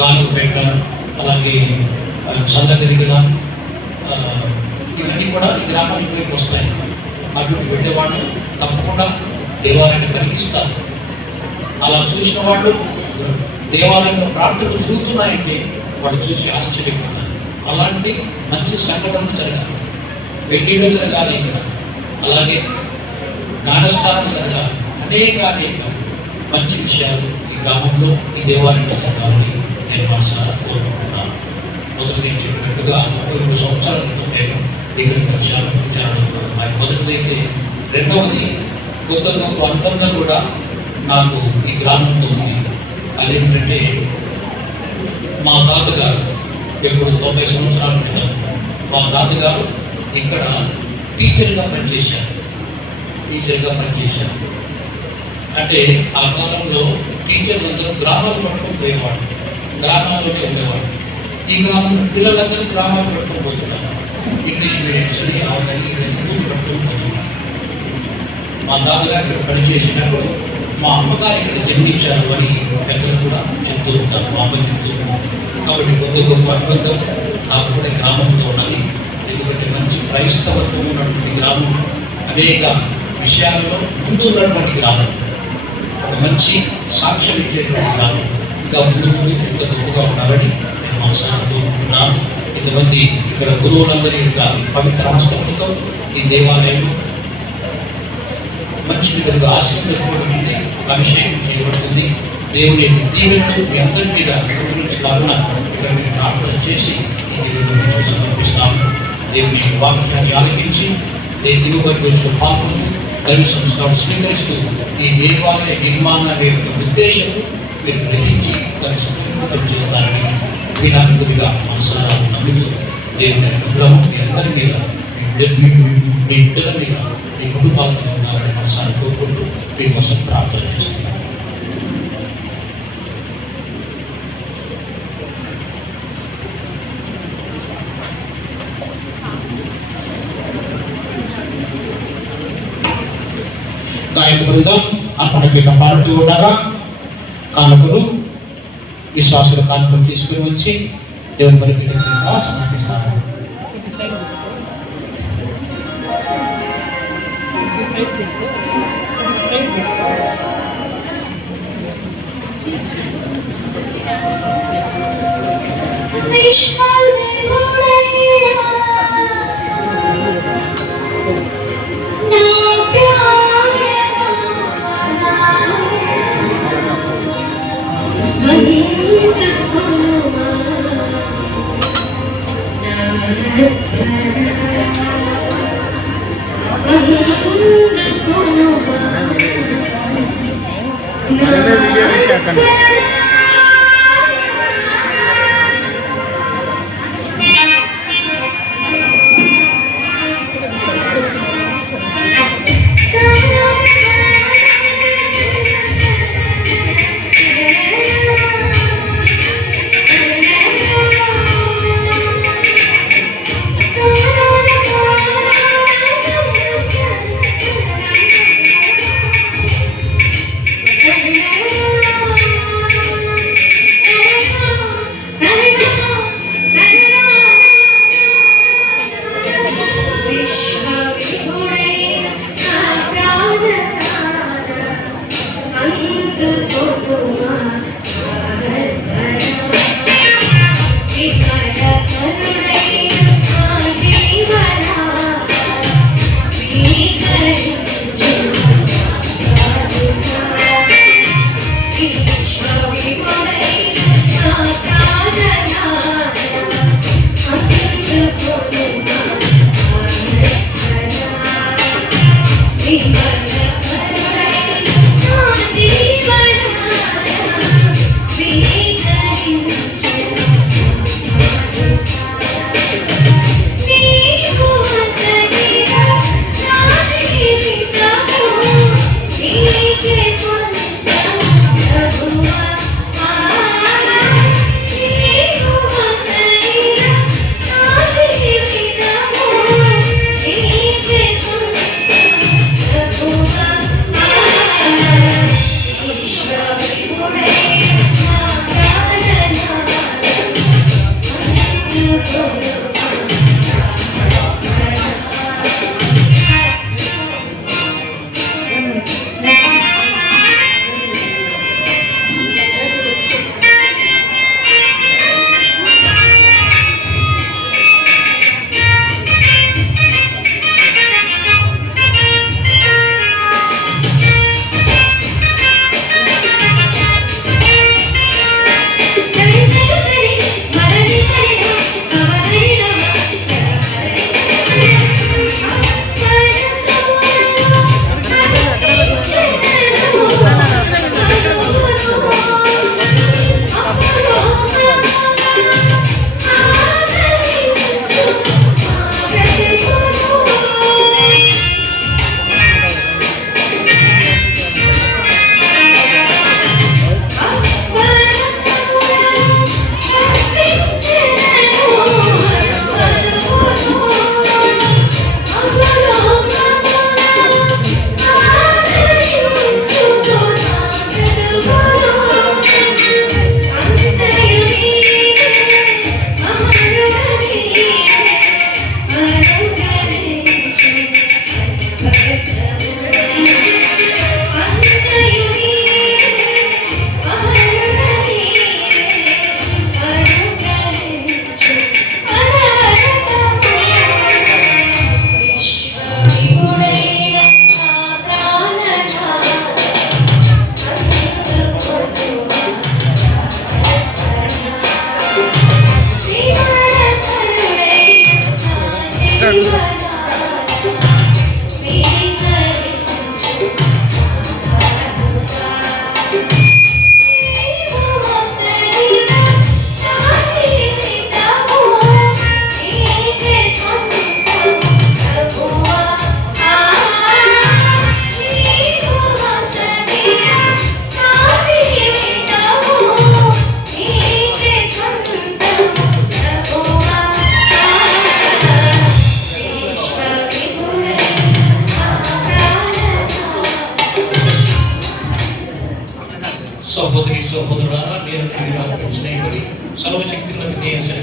గానుపేట, అలాగే చల్లగిరిగల, ఇవన్నీ కూడా ఈ గ్రామానికి వైపు వస్తాయి. అటువంటి పెట్టేవాళ్ళు తప్పకుండా దేవాలయాన్ని కలిగిస్తారు. అలా చూసిన వాళ్ళు దేవాలయంలో ప్రార్థనలు జరుగుతున్నాయంటే వాళ్ళు చూసి ఆశ్చర్యపడతారు. అలాంటి మంచి సంఘటనలు జరగాలి, పెళ్లిళ్ళు జరగాలి, ఇక్కడ అలాగే జ్ఞానస్థానం జరగాలి, అనేక మంచి విషయాలు ఈ గ్రామంలో ఈ దేవాలయంలో జరగాలని నేను మనసారా కోరుకుంటున్నాను. మొదలు నేను చెప్పినట్టుగా 2 సంవత్సరాల క్రితం నేను ఇక్కడికి వచ్చాను. మొదటిదైతే. రెండవది కొత్తగా అనుబంధం కూడా నాకు ఈ గ్రామంతో ఉంది. అదేంటంటే మా తాతగారు ఇప్పుడు 90 సంవత్సరాల క్రితం మా తాతగారు ఇక్కడ టీచర్గా పనిచేశారు. అంటే ఆ కాలంలో టీచర్లందరూ గ్రామాలు పట్టుకొని పోయేవాడు, గ్రామాల్లోనే ఉండేవాడు. ఈ గ్రామంలో పిల్లలందరూ గ్రామాలు పట్టుకొని పోతున్నారు. ఇంగ్లీష్ మీడియంస్ అని అవన్నీ పట్టుకొని పోతున్నారు. మా తాతగారు ఇక్కడ పనిచేసినప్పుడు మా అమ్మగారు ఇక్కడ జన్మించారు అని పెద్దలు కూడా చెప్తూ ఉంటారు, మా అమ్మ చెప్తూ ఉంటారు. కాబట్టి కొద్ది గొప్ప అనుబంధం నాకు కూడా గ్రామంతో ఉన్నది. ఎందుకంటే మంచి క్రైస్తవత్వం ఉన్నటువంటి గ్రామం, అనేక విషయాలలో ముందు ఉన్నటువంటి గ్రామం, మంచి సాక్ష్యం ఇచ్చేటువంటి గ్రామం. ఇంకా ముందు ఎంత గొప్పగా ఉండాలని నేను మనసారా కోరుకుంటున్నాను. ఇంతమంది ఇక్కడ గురువులందరి యొక్క పవిత్ర హస్తములతో ఈ దేవాలయం మంచి విధంగా ఆశీర్వదించబడుతుంది, అభిషేకం చేయబడుతుంది. దేవుని దీవెనలు మీ అందరి మీద గురించులాగా ఇక్కడ మీరు ప్రార్థన చేసి ఈ దీవెనలు సమర్పిస్తాము. దేవుని వాక్యాన్ని ఆలకించి దిగుబడి వచ్చిన పాపము దైవ సంస్కారం స్వీకరిస్తూ ఈ దేవాలయ నిర్మాణ యొక్క ఉద్దేశం మీరు గ్రహించి దాన్ని సంపూర్ణం చేస్తారని వినాకుడిగా మనసారా నమ్ముతూ దేవుని అనుగ్రహం మీ అందరి మీద, మీ బిడ్డల మీద, మీ కుటుంబాల మీద ఉన్నారని మనసారా కోరుకుంటూ మీకోసం ప్రార్థన చేస్తున్నాను. గాయక బృందం అర్పణ గీతం పాడుతూ ఉండగా కానుకలు విశ్వాసుల కానుకలు తీసుకుని వచ్చి దేవుని బలిపీఠంగా సమర్పిస్తారు.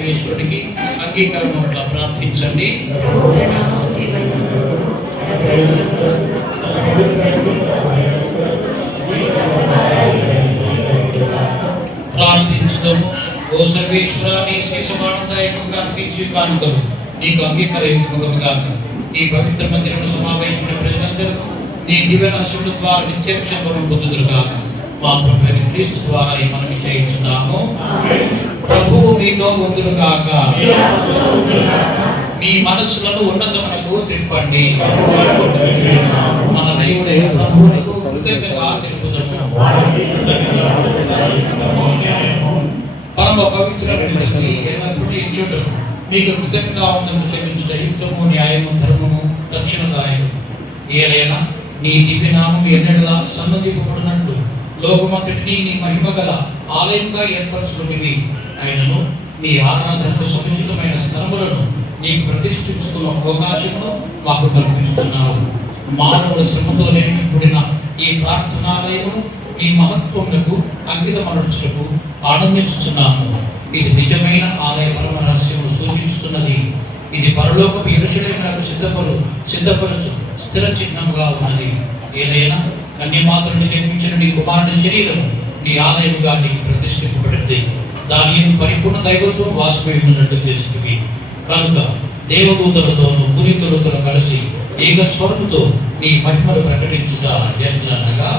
సర్వేశ్వరుడికి అంగీకారం పట్ల ప్రార్థించండి. ప్రార్థించుదాము. ఓ సర్వేశ్వర, నీ శేషమానందాయకంగా అర్పించి కానుకలు నీకు అంగీకరించుకోగా ఈ పవిత్ర మందిరం సమావేశమైన ప్రజలందరూ నీ దివ్యనాశుడు ద్వారా నిత్యక్షేమం పొందుదురుగా మా ప్రభు క్రీస్తు ద్వారా ఈ మనవి చేయించున్నాము. ప్రభువు మీతో ఉందురు కాక. మీ మనస్సులను ఉన్నతమునకు త్రిప్పండి. మన దైవుడైన ప్రభువునకు కృతజ్ఞతగా తెలుపుదాము. పరమ పవిత్రమైన తండ్రి, ఎల్లప్పుడూ ఇచ్చుటకు మీకు కృతజ్ఞతావందనము చెల్లించుట యుక్తము, న్యాయము, ధర్మము, రక్షణదాయకము. ఏలైనా నీ దివ్యనామం ఎన్నడలా సన్నదింపబడినట్లు లోకమంతటినీ నీ మహిమగల ఆలయంగా ఏర్పరచుకుని ఆయనను నీ ఆరాధనకు సముచితమైన స్థలములను నీకు ప్రతిష్ఠించుకున్న అవకాశమును మాకు కల్పిస్తున్నావు. మానవుల శ్రమతో నింపబడిన ఈ ప్రార్థనాలయమును ఈ మహత్వములకు అంకితమనర్చులకు ఆనందించుతున్నాము. ఇది నిజమైన ఆలయ పరమ రహస్యము సూచించుతున్నది. ఇది పరలోకపు యెరూషలేమునకు సిద్ధపరచు స్థిర చిహ్నముగా ఉన్నది. ఏదైనా కన్యమాతను జన్మించిన నీ కుమారుని శరీరము నీ ఆలయముగా నీకు ప్రతిష్ఠింపబడింది. దాని పరిపూర్ణ దైవత్వం వాసమై ఉన్నట్టు చేస్తుంది. కనుక దేవదూతలతోనూ పునీతులతో కలిసి ఏక స్వరముతో నీ మహిమను ప్రకటించుట జనగా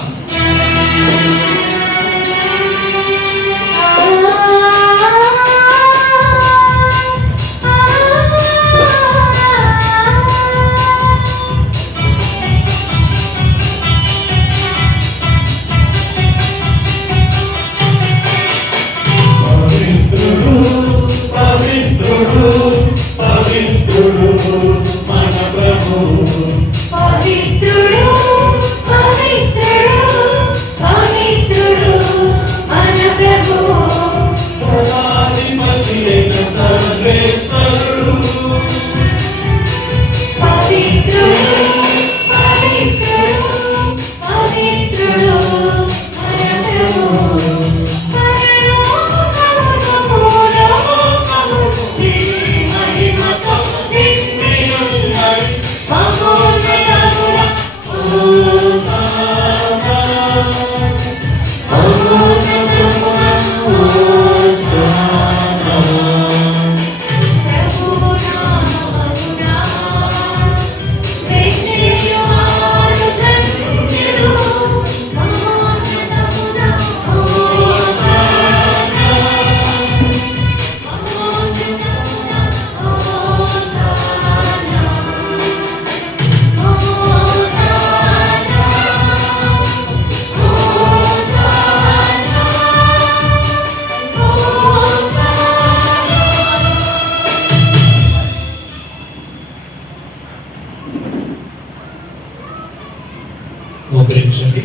మోకరించండి.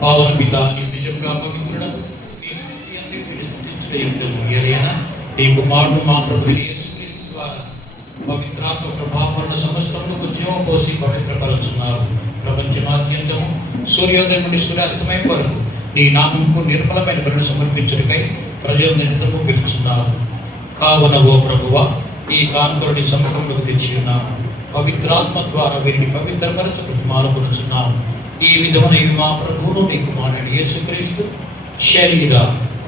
పావన పిత నిజంగా పవిత్రుడు నీ కుమారుడు మా ప్రభు యేసుక్రీస్తు ద్వారా పవిత్రాత్మ ప్రభావాలను సమస్తములకు జీవం పోసి పవిత్రపరుచున్నారు. ప్రపంచమాద్యంతము సూర్యోదయం నుండి సూర్యాస్తమయం వరకు నీ నామముకు నిర్మలమైన బలులు సమర్పించుటకై ప్రజలు నిరతము పిలుచున్నారు. కావున ఓ ప్రభువా, ఈ కానుకలని సముఖంలోకి తెచ్చి ఉన్నాము. పవిత్రాత్మ ద్వారా వీరిని పవిత్రపరచుకు మారుకొనుచున్నాము. ఈ విధమైన మా ప్రభువును నీ కుమారుడు యేసుక్రీస్తు శరీర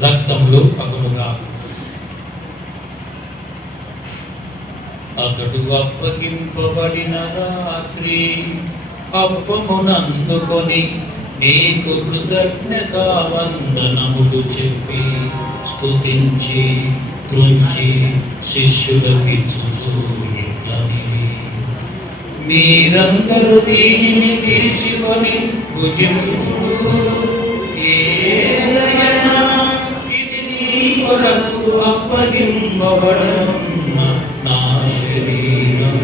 రక్తములు అగునుగా. అతడు అప్పగింపబడిన రాత్రి అప్పమునందుకొని నీకు కృతజ్ఞత వందనములు చెప్పి స్తుతించి త్రుంచి శిష్యులకిచ్చుచు మీరందరూ దీనిని తీసుకొని భుజించుడు. ఇది నీ కొరకు అప్పగింపబడుతున్న నా శరీరం.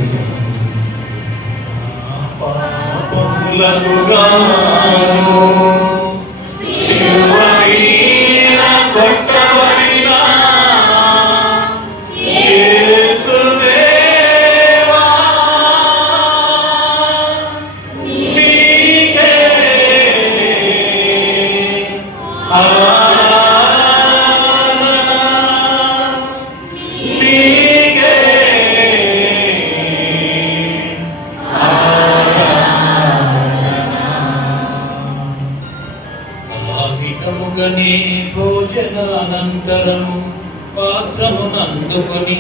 అందుకొని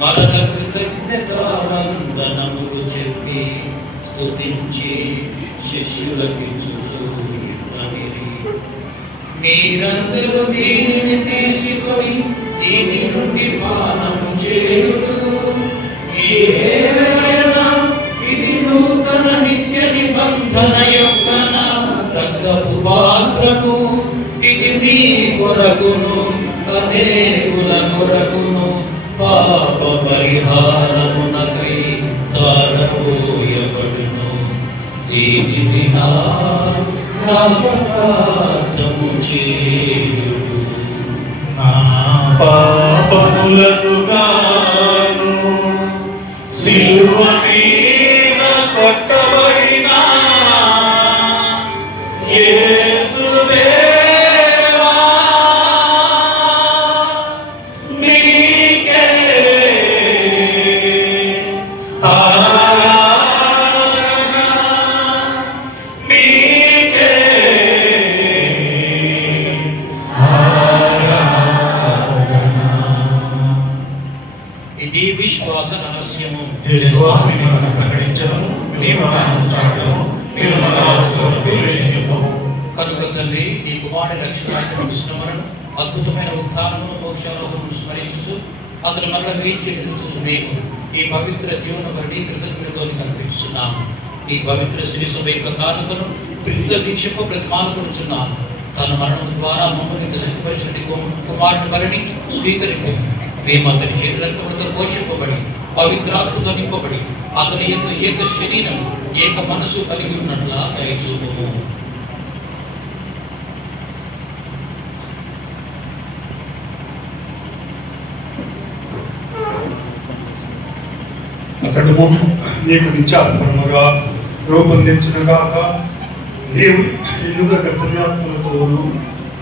మరణ కృతజ్ఞతానందనములు చెప్పి స్తుతించి శిష్యులకి మీరందరూ దీనిని తీసుకొని దీని నుండి పానము చేయుడు. ఇది నూతన నిత్య నిబంధన యొక్క రక్తపు పాత్రము. ఇది మీ కొరకును అనేకుల కొరకును పాప పరిహారమునకై తారపోయబడును. దీనిని నా జ్ఞాపకార్థము చేయుడు. నా పాపములకు గాను సిలువ మీద కొట్టబడిన యేసుదేవా నీకే ఆరాధన, నీకే ఇది విశ్వాస రహస్యము. స్వామిని మనం ప్రకటించడము, మీ మరణము చాటము, మీరు మరణము కనుక తండ్రి ఈ కుమారుడి రక్షణార్థం విష్ణుమరణం అద్భుతమైన ఉత్థానమును మోక్షారోహమును స్మరించుచు అతను మరణ వేయించి చూచు మేము ఈ పవిత్ర జీవన బట్టి కృతజ్ఞతతో కల్పిస్తున్నాము. ఈ పవిత్ర శ్రీ సభ యొక్క కానుకను ప్రతి దీక్షకు ప్రతిమానుకొనుచున్నాము. తన మరణం ద్వారా మమ్మల్ని సరిపరిచిన కుమారుని బలిని స్వీకరింపు. మేము అతని శరీరంతో పోషింపబడి పవిత్రాత్మతో నింపబడి అతని యొక్క ఏక శరీరం ఏక మనసు కలిగి ఉన్నట్లా దయచూపుము. అతడు నీకు నిత్యాత్మగా రూపొందించునుగాక. నీవు ఎన్నుగా పుణ్యాత్మలతోనూ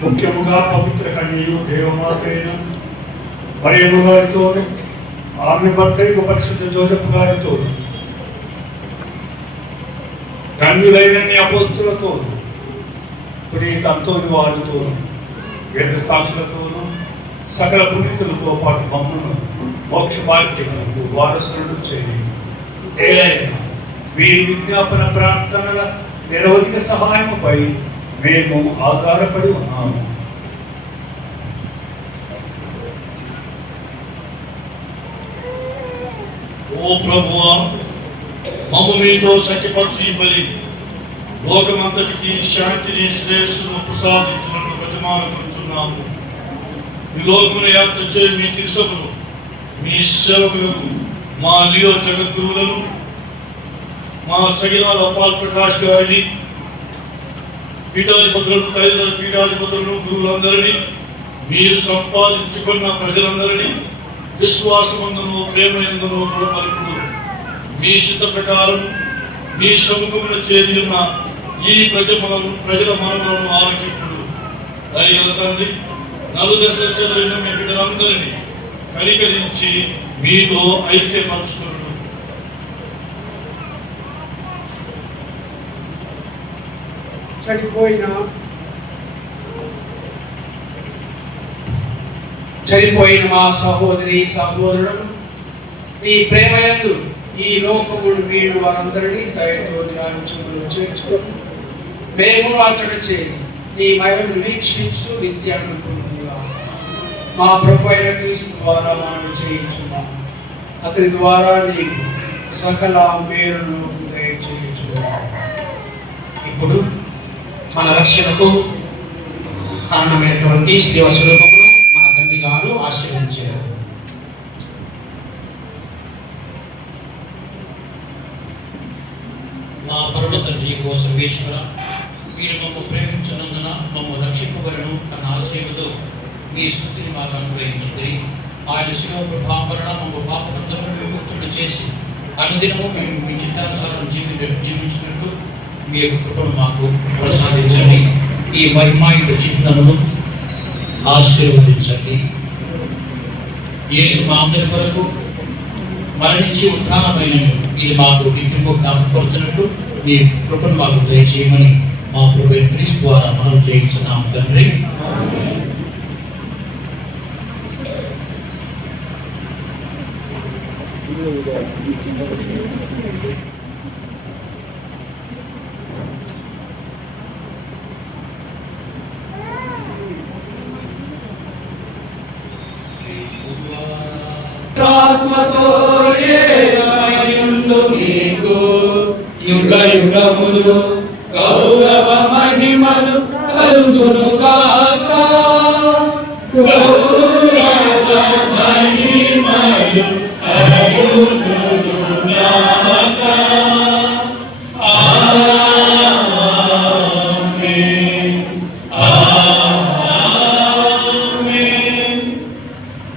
ముఖ్యముగా పవిత్ర కన్యయు దేవమాతైన మరియమ్మ గారితో ఆమె భర్త పరిశుద్ధ జోసెఫ్ గారితో ధన్యులైన నీ అపోస్తులతో పునీత అంతోని వారితో వేద సాక్షులతోనూ సకల పునీతులతో పాటు మమ్మల్ని మోక్ష భాగ్యములకు వారసులను చేయి. ఏలైనా వీరి విజ్ఞాపన ప్రార్థనల నిరవధిక సహాయముపై మేము ఆధారపడి ఉన్నాము. ఓ ప్రభువా, మమ్ము మీతో సఖ్యపరచు బలి లోకమంతటికి శాంతిని శ్రేయస్సును ప్రసాదించున్నట్టు బతిమాలుకొంచున్నాము. ఈ లోకమున యాత్ర చేయి మీ తిరుసభను మీ సేవకులకు మా లియో జగద్గురువులను మా సగినాల అపాల్ ప్రకాష్ గారిని పీఠాధిపతులను తదితర పీఠాధిపతులను గురువులందరినీ మీరు సంపాదించుకున్న ప్రజలందరినీ విశ్వాసమందును ప్రేమయందును దృఢపరుపుడు. మీ చిత్త ప్రకారం మీ సముఖమున చేరి ఉన్న ఈ ప్రజల మనములను ఆలకింపుడు. దయగల తండ్రి, నలుదశల చెదరిన మీ బిడ్డలందరినీ కనికరించి మీతో ఐక్యపరచుకున్నాడు. చనిపోయిన మా సహోదరి సహోదరుడు ఈ ప్రేమయందు ఈ లోకముడు వీడు వారందరినీ దయతో నిరాంచములు చేర్చుకొని మేము అచ్చట చేయి నీ మహిమను వీక్షించు నిత్యానుకుంటున్నా మా ప్రభు అయిన క్రీస్తు ద్వారా మనం చేయించున్నాం. అతని ద్వారా నీకు సకల మేలును దయచేయించున్నాం. ఇప్పుడు మన రక్షణకు కారణమైనటువంటి శ్రీవస్వరూపమును మన తండ్రి గారు ఆశీర్వదించారు. మా పరమ తండ్రి ఓ సర్వేశ్వర, మీరు మమ్ము ప్రేమించినందున మమ్ము రక్షింపబడను తన ఆశయముతో మీ స్థుతిని మాకు అనుగ్రహించింది. ఆయన శివ ప్రభావరణ మమ్ము పాపబంధములను విముక్తులు చేసి అనుదినము మేము మీ చిత్తానుసారం జీవించినట్లు మీ యొక్క కృపను మాకు ప్రసాదించండి. ఈ మహిమాయుత చిత్తమును ఆశీర్వదించండి. యేసు మా అందరి కొరకు మరణించి ఉత్థానమైన ఇది మాకు నిత్యము జ్ఞాపకపరచినట్టు మీ కృపను మాకు దయచేయమని మా ప్రభు క్రీస్తు ద్వారా మనం చేయించున్నాం తండ్రి. ఆత్మతో ఏమయుండు నీకు యుగ యుగములు గౌరవ మహిమలు కలుగును గాక. గౌరవ మహిమలు కలుగును గాక. ఆమేన్ ఆమేన్.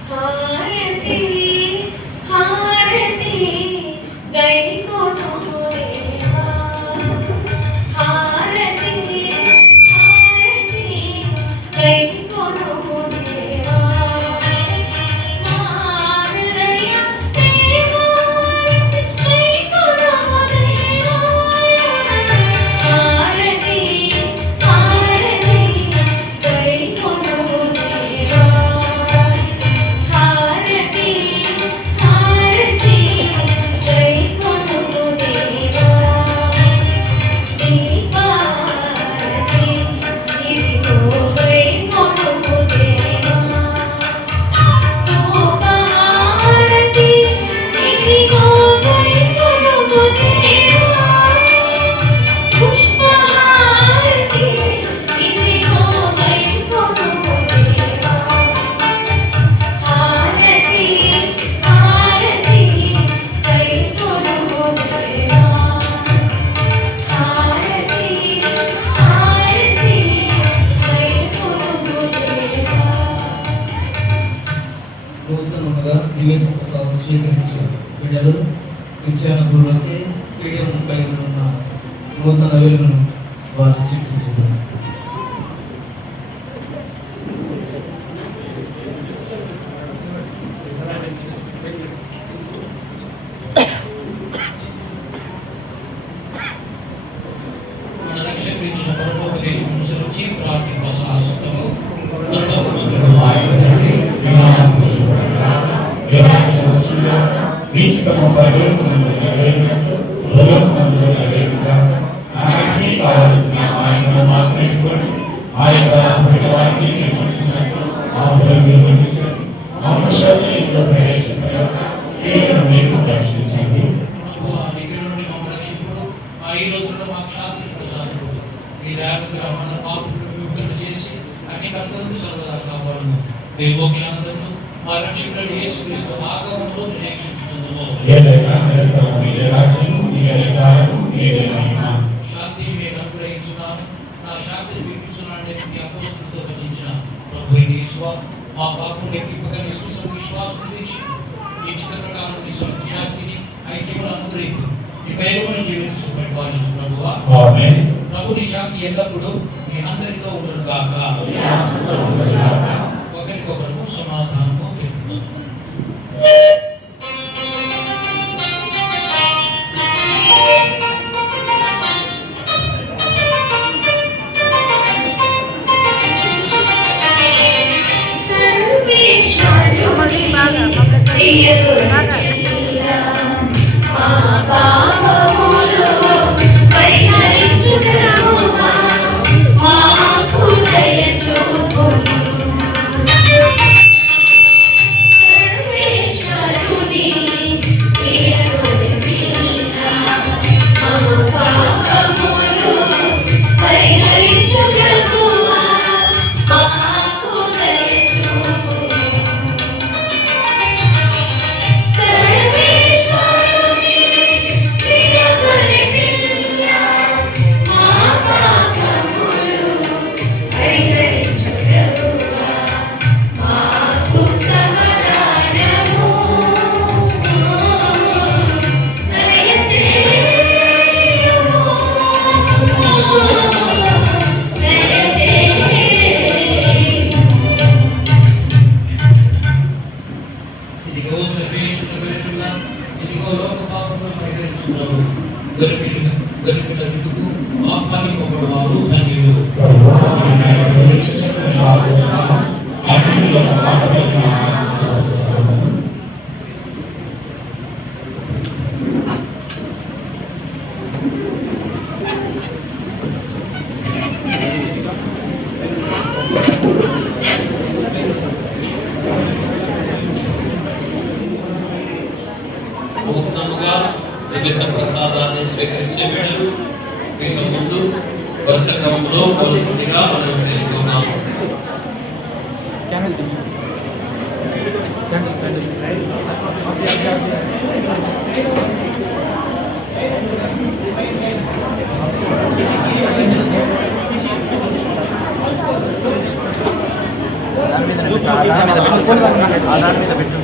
హారతి హారతి గైకొను దేవా. హారతి హారతి గైకొను దేవా. మా హృదయ దేవా గైకొను దేవా. హారతి హారతి గైకొను దేవా. హారతి హారతి గైకొను దేవా. దీపారతి ఇదిగో గైకొను దేవా. ధూపహారతి ఇదిగో గైకొను దేవా. పుష్పహారతి ఇదిగో గైకొను దేవా. హారతి హారతి గైకొను దేవా. హారతి హారతి గైకొను దేవా. నూతనముగా నివేశ ప్రసాదం స్వీకరించిన బిడ్డలు విద్యార్థులు వచ్చి పీడియం పై ఉన్న నూతన వెలుగును వారు స్వీకరించారు. మన రక్షించిన పరలోకదేశం నుంచి ప్రార్థన సాహసము ఈ రోజుల్లో మాకు శాంతి ప్రసాదము మీ దయాకర మన పాపములను విముక్తులు చేసి అన్ని కర్తలను సర్వదా కాపాడును. మీ మోక్షానందమును మా రక్షకుడైన యేసుక్రీస్తు ఆగమనంలో నిరీక్షించుచున్నాము. శాంతి మీకు అనుగ్రహించున్నాను, నా శాంతిని మీకు ఇస్తున్నానని మీ అపోస్తలులతో వచించిన ప్రభు యేసువా, మా పాపములను ఎక్కిపగని విశ్వాసం నిరీక్ష ఈ చిత్త ప్రకారం నీ శాంతిని ఐక్యమును అనుగ్రహించు. ఈ భయమైన జీవించు పరిపాలించు ప్రభువా. ప్రభుని శాంతి ఎల్లప్పుడూ మీ అందరితో ఉండను గాక. ఒకరికొకరు సమాధానము తెలుపు. సర్వేశ్వరుని ప్రియదుర్చిల్లా మా పాపములు పరిహరించుటకుమా మాకు దయ చూపుము. సర్వేశ్వరుని ప్రియదుర్చిల్లా మా పాపములు పరిహరించుటకుమా మాకు దయ చూపుము. సర్వేశ్వరుని ప్రియదుర్చిల్లా మా పాపములు పరిహరించుటకుమా మాకు సమాధానము దయచేయుము. ఇదిగో సర్వేశ్వరుని గొర్రెపిల్ల, ఇదిగో లోక పాపములను పరిహరించున్నావు. గొర్రెపిల్ల విటుకు ఆహ్వానింపబడు వారు ధన్యులు. దివ్య ప్రసాదాన్ని స్వీకరించే వేళలు మీకు ముందు వరుస క్రమంలో వలసిందిగా మనం చేస్తున్నాము. ఆధార్ మీద పెట్టు.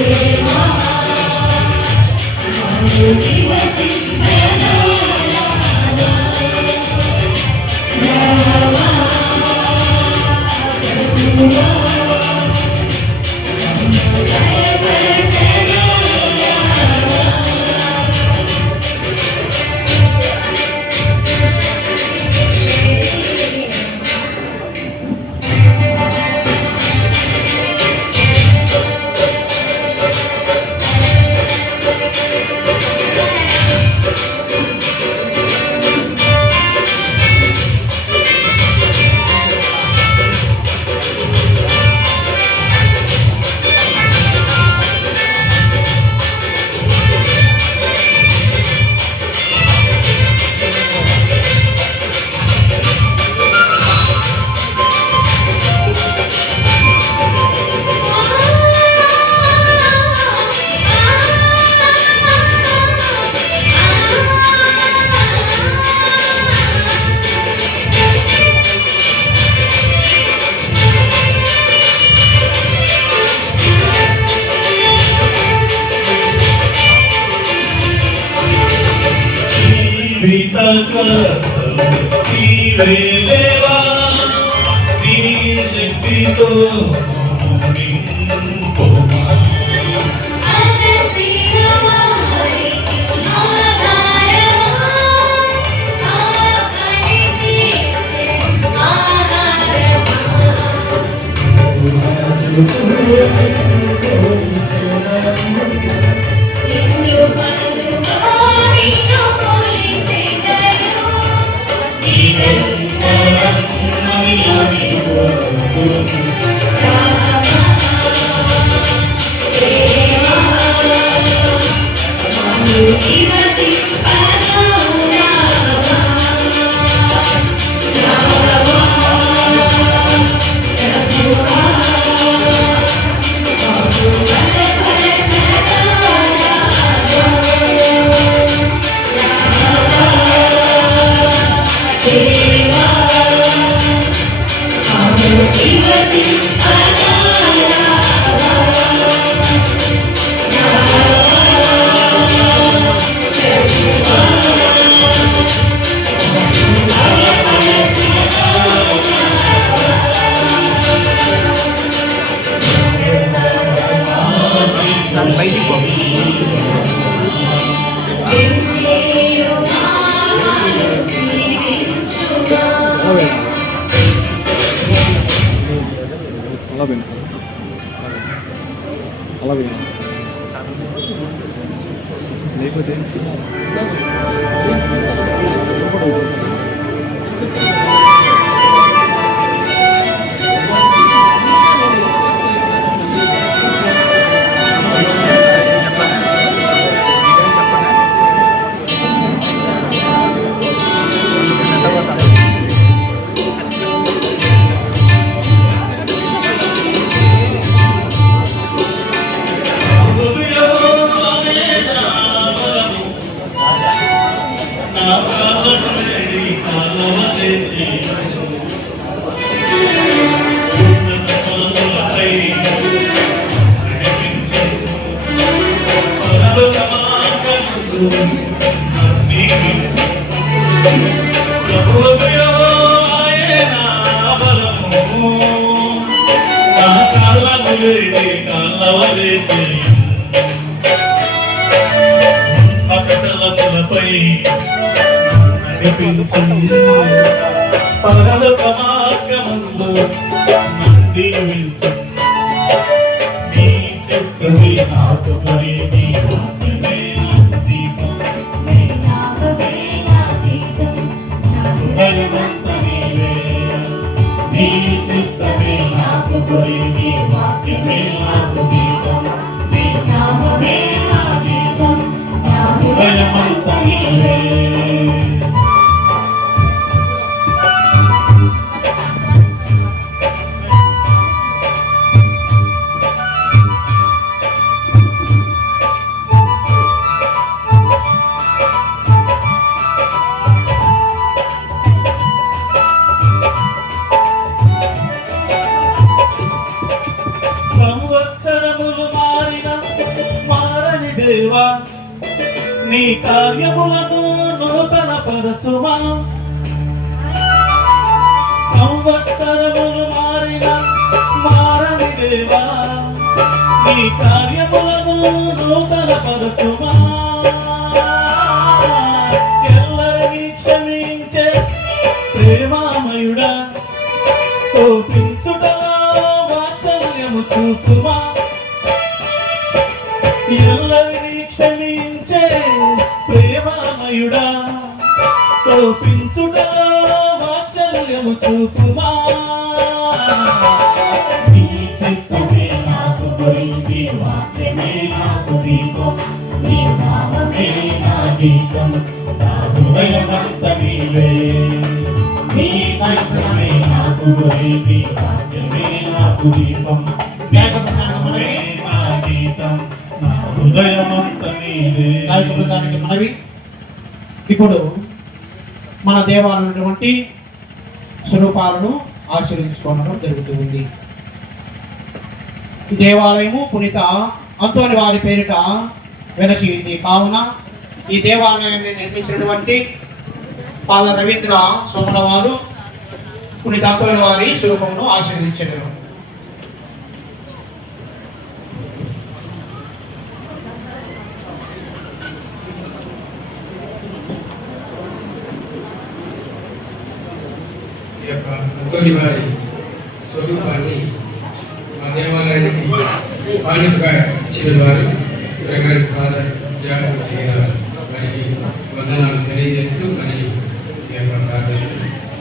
Dewa నీవే దేవా నీ శక్తితో నింపుమా. లేకపోతే పరలోక మార్గములో దీవించు నీ చిత్తమే నాకు పరిధి వాక్యమే నాకు దీపం నీ నామమే నా దీపం నా హృదయమంతా నీవే నీ చిత్తమే నాకు పరిధి వాక్యమే నాకు దీపం నీ నామమే నా దీపం నా హృదయమంతా నీవే. సంవత్సరములు మారిన మారని దేవా నీ కార్యములను నూతన పరచుమా. సంవత్సరములు మారిన మారని దేవా నీ కార్యములను నూతన పరచుమా. ఎల్లరినీ క్షమించే ప్రేమామయుడా కోపించుటలో వాత్సల్యము చూపుమా. ఎల్లరినీ క్షమించే ప్రేమామయుడా కోపించుటలో వాత్సల్యము చూపుమా. నీ చిత్తమే నాకు పరిధి వాక్యమే నాకు దీపం నీ నామమే నా దీపం నా హృదయమంతా నీవే నీ చిత్తమే నాకు పరిధి వాక్యమే నాకు దీపం నామమే నా దీపం నా హృదయమంతా నీవే. నాయకుడికి మనవి. ఇప్పుడు మన దేవాలయమైనటువంటి స్వరూపాలను ఆశీర్వదించుకోవడం జరుగుతూ ఉంది. ఈ దేవాలయము పునీత అంతోని వారి పేరిట వెలసింది కావున ఈ దేవాలయాన్ని నిర్మించినటువంటి ఫాదర్ రవీంద్ర సోముల వారు పునీతాత్మైన వారి స్వరూపమును ఆశీర్వదించారు. ఈ యొక్క అంతోని వారి స్వరూపాన్ని మా దేవాలయానికి కానుకగా ఇచ్చిన వారు రెవరెండ్ ఫాదర్ జాగృతి వారికి వందనాలు తెలియజేస్తూ మరి ఈ యొక్క ప్రార్థన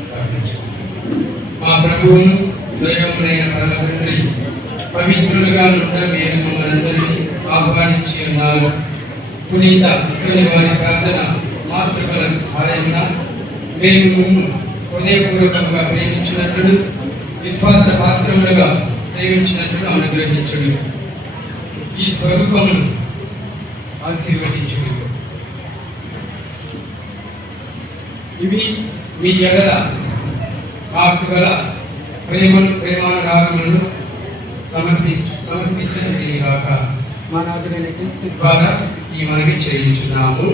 ప్రార్థించుకుంటున్నాం. మా ప్రభువును దైవమునైన పరమ తండ్రి పవిత్రులుగా నుండి మీరు మమ్మల్ని ఆహ్వానించి ఉన్నారు. పునీత అంతోని వారి ప్రార్థన మాతృబల సహాయమున మేము హృదయపూర్వకంగా ప్రేమించినట్లు విశ్వాస పాత్రములుగా సేవించినట్లు అనుగ్రహించుడు. ఈ స్వరూపమును ఆశీర్వదించుడు. ఇవి మీ ఎడల మాకు గల ప్రేమానురాగములను సమర్పించండి గాక. మా నాథుడైన క్రీస్తు ద్వారా ఈ మనవి చేయించున్నాము.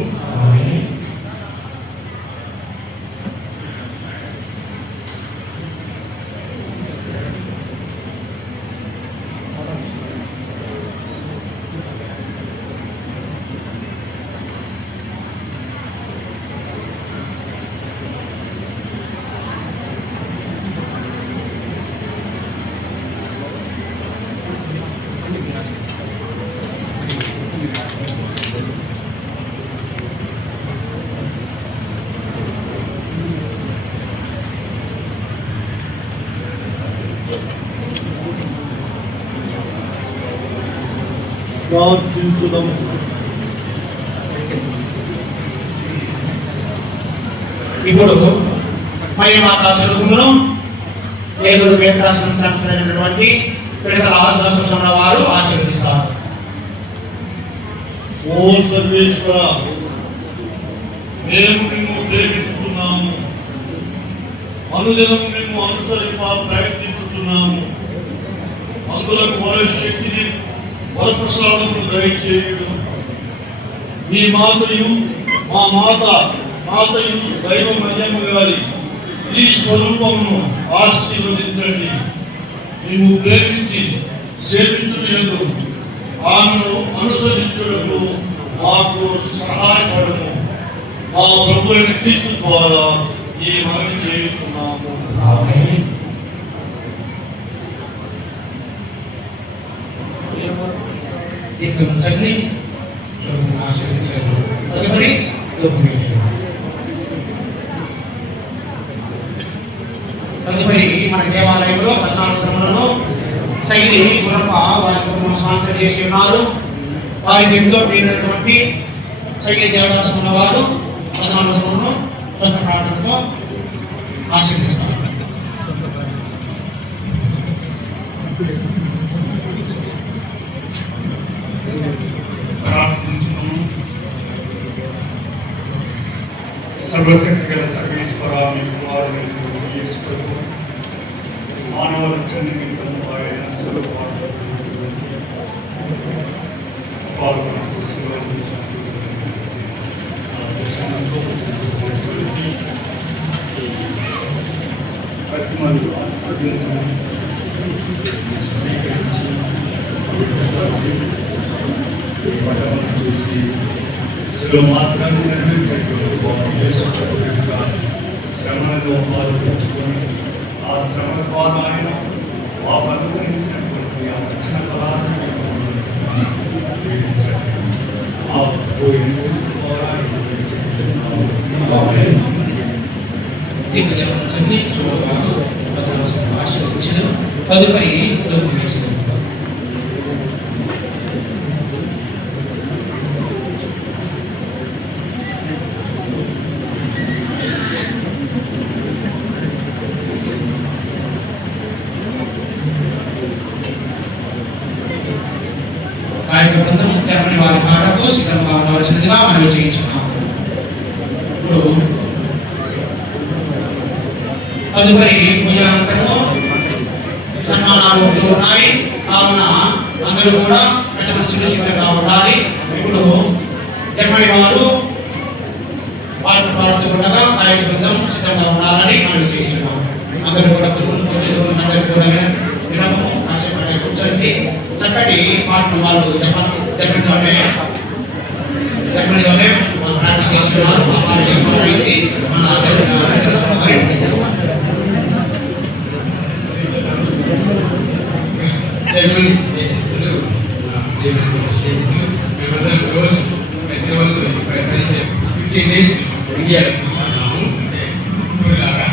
ప్రార్థించుదాము. ఇప్పుడు మరి మాతా స్వరూపమును ఏలూరు వేకరాసం సంస్థలైనటువంటి పిడతల జోసఫ్ వారు ఆశీర్వదిస్తారు. ఓ సర్వేశ్వర, మేము నిన్ను ప్రేమించుచున్నాము, అనుదినం మేము అనుసరింప ప్రయత్నించుచున్నాము. అందులకు వర శక్తిని వరప్రసాదమును దయచేయుడు. మీ మాతయు మా మాతయు దైవ మర్యమ్మ గారి ఈ స్వరూపమును ఆశీర్వదించండి. మేము ప్రేమించి సేవించుటకు ఆమెను అనుసరించుటకు మాకు సహాయపడము. మా ప్రభు అయిన క్రీస్తు ద్వారా ఈ మనవి చేయుచున్నాము. తదుపరి మన దేవాలయంలో 14 శ్రమలను శైలి గురప్ప వారి కుటుంబం స్పాన్సర్ చేసి ఉన్నారు. వారికి ఎంతో ప్రియమైనటువంటి శైలి దేవదాసముల వారు 14 శ్రమలను సొంత ప్రార్థనతో ఆశీర్వదిస్తారు. ప్రార్థించును. సర్వశక్తి గల సర్వేశ్వర, మీ కుమారుని యేసుప్రభు మానవ రక్షణ నిమిత్తం ఆయన సులభాలు పాల్గొనకు చూసి మాత్రం శ్రమలో పాల్గొంచుకొని ఆ శ్రమ ద్వారా ఆయన ఆ అనుగ్రహించినటువంటి ఆ రక్షణ ఫలాన్ని తదుపరి వారి మాటకు సిద్ధంగా ఉండవలసిందిగా మనం చేయించున్నాము. ఇప్పుడు తదుపరి పూజానంతరము సన్మానాలు ఉన్నాయి. కావున అందరూ కూడా పెద్ద మనుషులు సిద్ధంగా ఉండాలి. ఇప్పుడు జర్మనీ వారు వారితో ఉండగా కార్యక్రమం మనం చేయించున్నాం. అందరూ కూడా అందరూ కూడా వినము ఆశపడే కూర్చోండి. చక్కటి పాటలు వాళ్ళు జపంలోనే వాళ్ళు ప్రాక్టీస్ చేస్తున్నారు. ఆ పాటలు ఎక్కువైంది మన దేవుని దేశిస్తులు మేమందరం ప్రతిరోజు 15 days ఇండియాలో ఊరిలాగా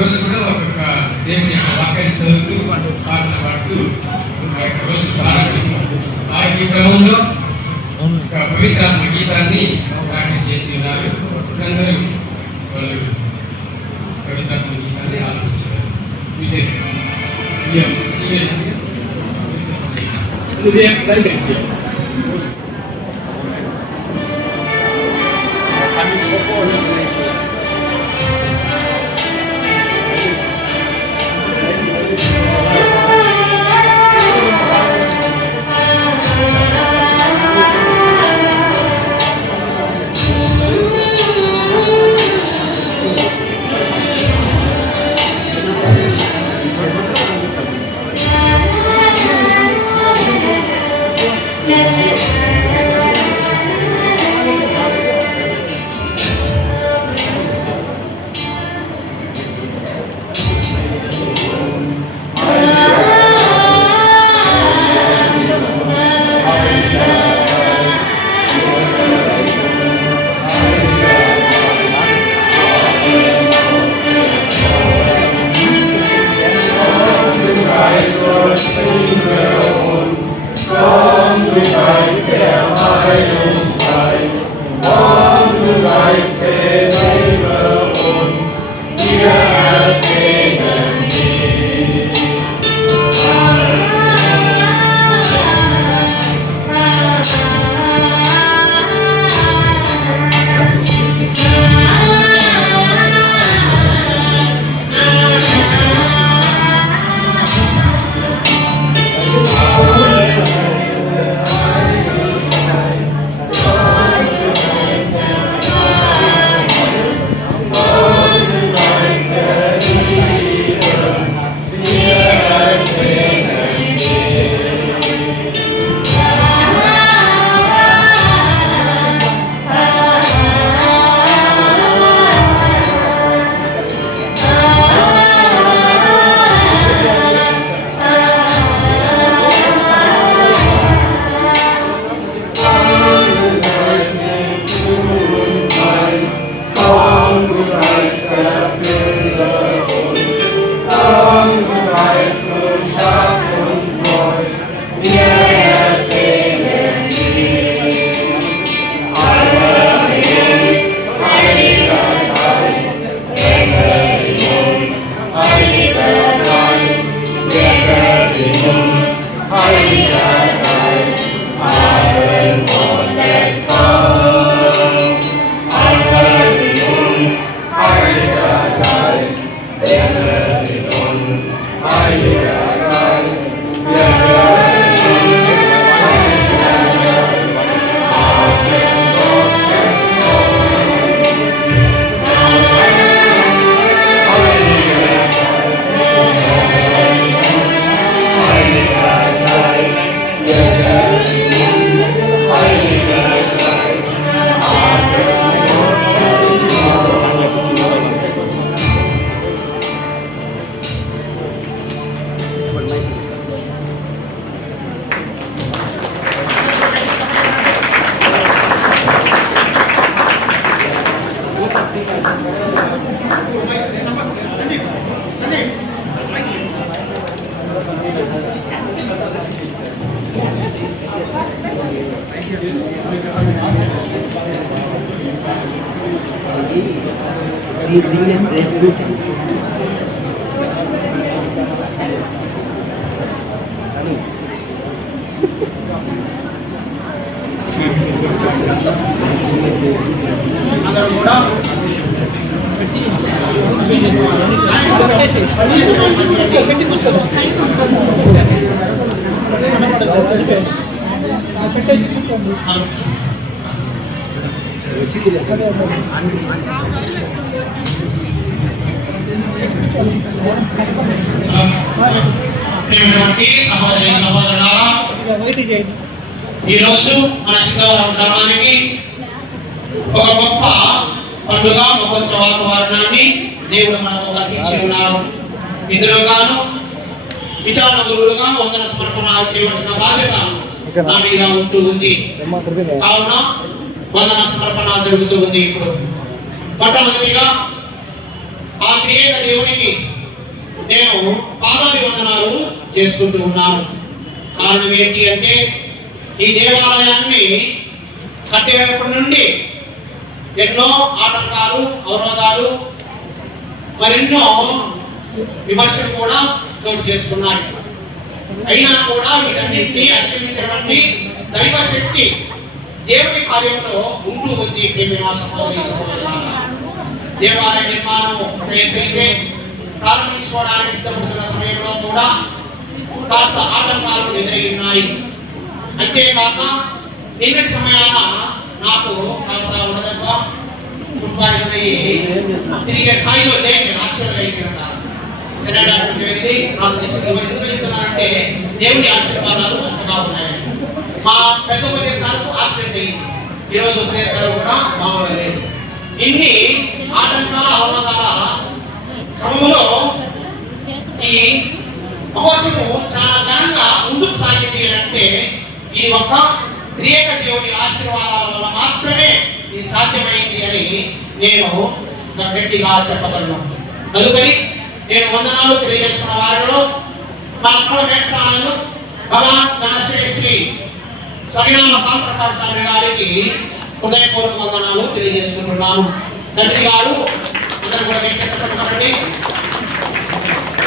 రోజు కూడా ఒక్కొక్క దేవుని యొక్క వాక్యాన్ని చదువుతూ పాటలు పాడుతూ రోజు ప్రారంభిస్తాం. ఈ క్రమంలో ఒక పవిత్రాత్మ గీతాన్ని ప్రాక్టీస్ చేసి ఉన్నారు. అందరూ వాళ్ళు పవిత్రాత్మ గీతాన్ని ఆలోచించారు. ప్రియమైనటువంటి సహోదరి సహోదరులారా, ఈరోజు మన సిద్ధవరం గ్రామానికి ఒక గొప్ప పండుగ మహోత్సవ వాతావరణాన్ని దేవుడు మనకు కల్పించి ఉన్నారు. ఇందులో గాను విచారణ గురువులుగా వందన సమర్పణలు చేయవలసిన బాధ్యత నా మీద ఉంటూ ఉంది. కావున వందన సమర్పణ జరుగుతూ ఉంది. ఇప్పుడు మొట్టమొదటిగా ఆ త్రియేక దేవునికి నేను పాదాభివందనాలు చేసుకుంటూ ఉన్నాను. కారణం ఏంటి అంటే, ఈ దేవాలయాన్ని కట్టేటప్పటి నుండి ఎన్నో ఆటంకాలు, అవరోధాలు, మరెన్నో విమర్శలు కూడా చోటు చేసుకున్నాయి. అయినా కూడా వీటన్నింటినీ అధిగమించడానికి దైవ శక్తి దేవుని కార్యంలో ఉంటూ ఉంది. ప్రేమ సహోదరి సహోదరులారా, దేవాలయ నిర్మాణం ఏదైతే ప్రారంభించుకోవడానికి ఇష్టపడుతున్న సమయంలో కూడా కాస్త ఆటంకాలు ఎదురయ్యాయి. అంతేకాక నిన్నటి సమయాన నాకు కాస్త ఉండదగ్గ ఉత్పాదనయ్యి తిరిగే స్థాయిలో లేని ఆశ్చర్యం అయిపోయినారు. శరీరానికి నాకు ఎందుకు చెప్తున్నానంటే, దేవుడి ఆశీర్వాదాలు అంతగా ఉన్నాయి. మా పెద్ద ఉపదేశాలకు ఆశ్చర్యం అయ్యింది. ఈరోజు ఉపదేశాలు కూడా బాగోలేదు. ఇన్ని ఆటంకాల అవరోధాల క్రమంలో ఈ మహోత్సవం చాలా ఘనంగా ముందుకు సాగింది అంటే, ఈ ఒక్క త్రియేక దేవుని ఆశీర్వాదాల వల్ల మాత్రమే ఇది సాధ్యమైంది అని నేను గట్టిగా చెప్పగలను. తదుపరి నేను వందనాలు తెలియజేస్తున్న వారిలో మా అక్కడ నేత్రాలను భగవాన్ శ్రీ సగినాల పాంప్రకాశ్ తండ్రి గారికి హృదయపూర్వక వందనాలు తెలియజేసుకుంటున్నాను. తండ్రి గారు అందరూ కూడా గట్టిగా చెప్పండి.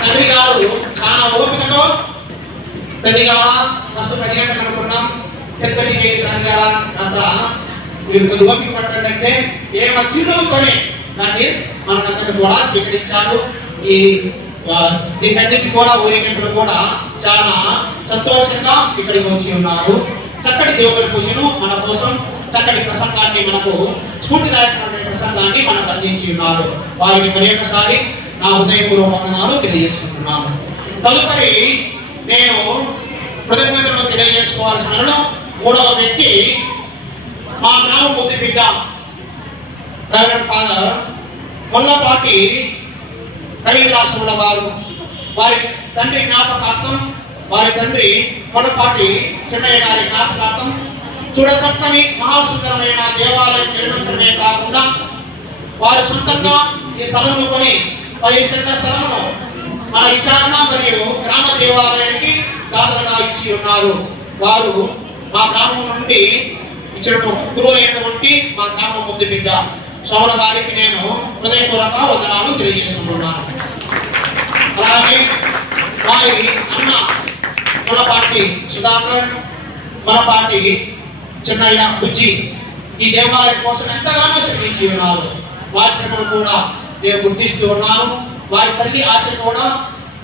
తండ్రి గారు చాలా ఓపికతో, తండ్రి గారు ఫస్ట్ 10 గంటలకు అనుకున్నాం, 10:30కి తండ్రి గారు కాస్త మీరు కొద్ది ఓపిక పట్టండి అంటే ఏ చిరునవ్వుతోనే దాన్ని మనందరినీ కూడా స్వీకరించారు. ఈ దీనికి కూడా ఊరేగింపులు కూడా చాలా సంతోషంగా ఇక్కడికి వచ్చి ఉన్నారు. చక్కటి దేవుడి పూజను మన కోసం, చక్కటి ప్రసంగాన్ని, మనకు స్ఫూర్తిదాయకమైన ప్రసంగాన్ని మనకు అందించి ఉన్నారు. వారికి మరి ఒకసారి నా హృదయపూర్వక వందనాలు తెలియజేసుకుంటున్నాను. తదుపరి నేను కృతజ్ఞతలు తెలియజేసుకోవాల్సిన మూడవ వ్యక్తి మా గ్రామ ముద్దు బిడ్డ రెవరెండ్ ఫాదర్ కొల్లపాటి రవీంద్రాశ్రముల వారు. వారి తండ్రి జ్ఞాపకార్థం, వారి తండ్రి కొల్లపాటి చిన్నయ్య గారి జ్ఞాపకార్థం చూడచక్కని మహాసుందరమైన దేవాలయం నిర్మించడమే కాకుండా వారు సొంతంగా ఈ స్థలంలో కొని 10 సెంట్ల స్థలమును మన విచారణ మరియు గ్రామ దేవాలయానికి దాతలుగా ఇచ్చి ఉన్నారు. వారు మా గ్రామం నుండి ఇచ్చిన గురువులైనటువంటి మా గ్రామ ముద్దు బిడ్డ సోమల గారికి నేను హృదయపూర్వక వందనాలు తెలియజేసుకుంటున్నాను. అలాగే వారి అన్న కొల్లపాటి సుధాకర్, కొల్లపాటి చిన్నయ్య బుజ్జి ఈ దేవాలయం కోసం ఎంతగానో శ్రమించి ఉన్నారు. వారి శ్రమను కూడా నేను గుర్తిస్తూ ఉన్నాను. వారి తల్లి ఆశ కూడా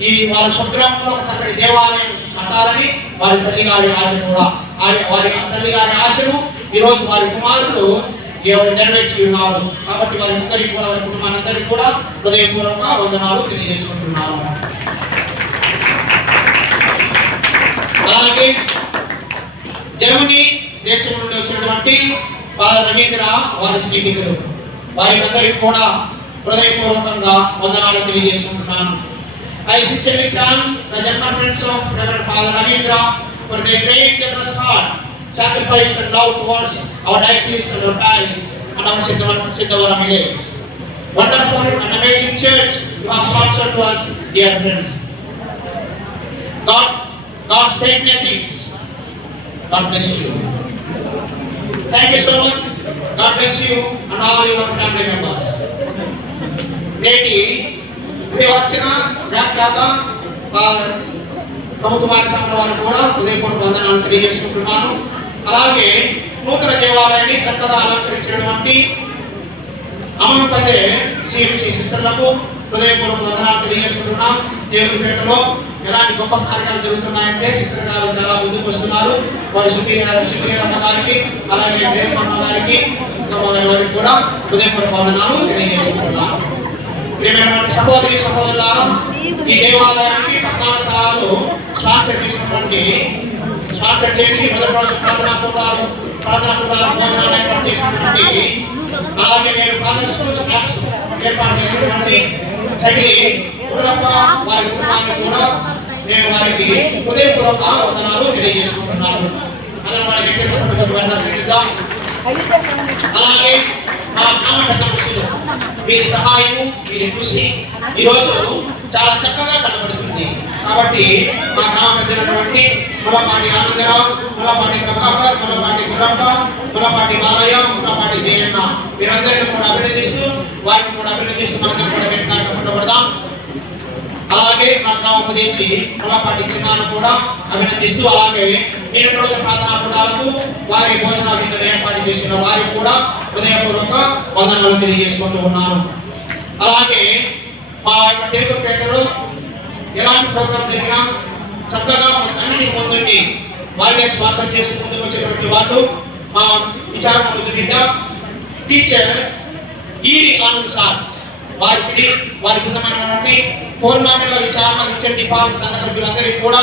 ఈ వారి స్వగ్రామంలో ఒక చక్కటి దేవాలయం కట్టాలని వారి తల్లి గారి ఆశ కూడా, వారి తల్లి గారి ఆశను ఈరోజు వారి కుమారులు నెరవేర్చి ఉన్నారు. కాబట్టి వారి ముగ్గురికి కూడా, వారి కుటుంబానందరికీ కూడా హృదయపూర్వక వందనాలు తెలియజేసుకుంటున్నాను. అలాగే జర్మనీ దేశం నుండి వచ్చినటువంటి ఫాదర్ రవీంద్ర, వారి స్నేహితులు, వారి అందరికీ కూడా హృదయపూర్వకంగా వందనాలు తెలియజేసుకుంటున్నాను. I sincerely thank the German friends of Reverend Father Ravindra for their great generous heart, sacrifice and love towards our diocese and our parish and our Siddhavaram village. Wonderful and amazing church you have sponsored to us, dear friends. God save Nathis. God bless you. Thank you so much. God bless you and all your family members. నేటి వచ్చిన వ్యాఖ్యాత ప్రభుకుమార సంఘం వారికి కూడా హృదయపూర్వక వందనాలు తెలియజేసుకుంటున్నాను. అలాగే నూతన దేవాలయాన్ని చక్కగా అలంకరించినటువంటి అమ్మపల్లె సిఎంసి సిస్టర్లకు హృదయపూర్వక వందనాలు తెలియజేసుకుంటున్నాం. దేవుడిపేటలో ఎలాంటి గొప్ప కార్యక్రమాలు జరుగుతున్నాయంటే సిస్టర్ గారు చాలా ముందుకు వస్తున్నారు. వారి సుఖీరమ్మ గారికి, అలాగే గ్రేస్ అమ్మ గారికి, వారికి కూడా హృదయపూర్వక వందనాలు తెలియజేసుకుంటున్నాను. ప్రియమైనటువంటి సహోదరి సహోదరులారా, ఈ దేవాలయానికి 14 స్థలాలు స్పాన్సర్ చేసి మొదటి రోజు ప్రార్థనా కూటాలు భోజనాలు ఏర్పాటు చేసినటువంటి, అలాగే నేను ఫాదర్ స్కూల్ స్టాఫ్స్ ఏర్పాటు చేసినటువంటి చగిరి గురప్ప వారి కుటుంబాన్ని కూడా నేను వారికి హృదయపూర్వక వందనాలు తెలియజేసుకుంటున్నాను. అందరూ వారికి తెలియజేద్దాం. అలాగే మా గ్రామ పెద్ద కృషులు, వీరి సహాయము, వీరి కృషి ఈరోజు చాలా చక్కగా కనబడుతుంది. కాబట్టి మా గ్రామ పెద్దలైనటువంటి ములపాటి ఆనందరావు, ములపాటి ప్రభాకర్, ములపాటి గురప్ప, ములపాటి బాలయ్య, ములపాటి జయన్న వీరందరినీ కూడా అభినందిస్తూ వారిని కూడా అభినందిస్తూ మనందరం కూడా గట్టిగా చెప్పబడదాం. అలాగే మా గ్రామ ఉపదేశి ములపాటి చిన్నాను కూడా అభినందిస్తూ, అలాగే నిన్నటి రోజు ప్రార్థనా కూటాలకు వారి భోజన విందులు ఏర్పాటు చేసిన వారికి కూడా హృదయపూర్వక వందనాలు తెలియజేసుకుంటూ ఉన్నాను. అలాగే మా యొక్క టేకుపేటలో ఎలాంటి ప్రోగ్రాం జరిగినా చక్కగా అన్నిటి ముందుండి వాళ్ళే స్వాగతం చేసి ముందుకు వచ్చేటువంటి వాళ్ళు మా విచారణ ముందు బిడ్డ టీచర్ ఈరి ఆనంద్ సార్, వారి కృతమైనటువంటి కోర్మామిల్ల విచారణ విద్య డిపార్ట్మెంట్ సంఘ సభ్యులందరికీ కూడా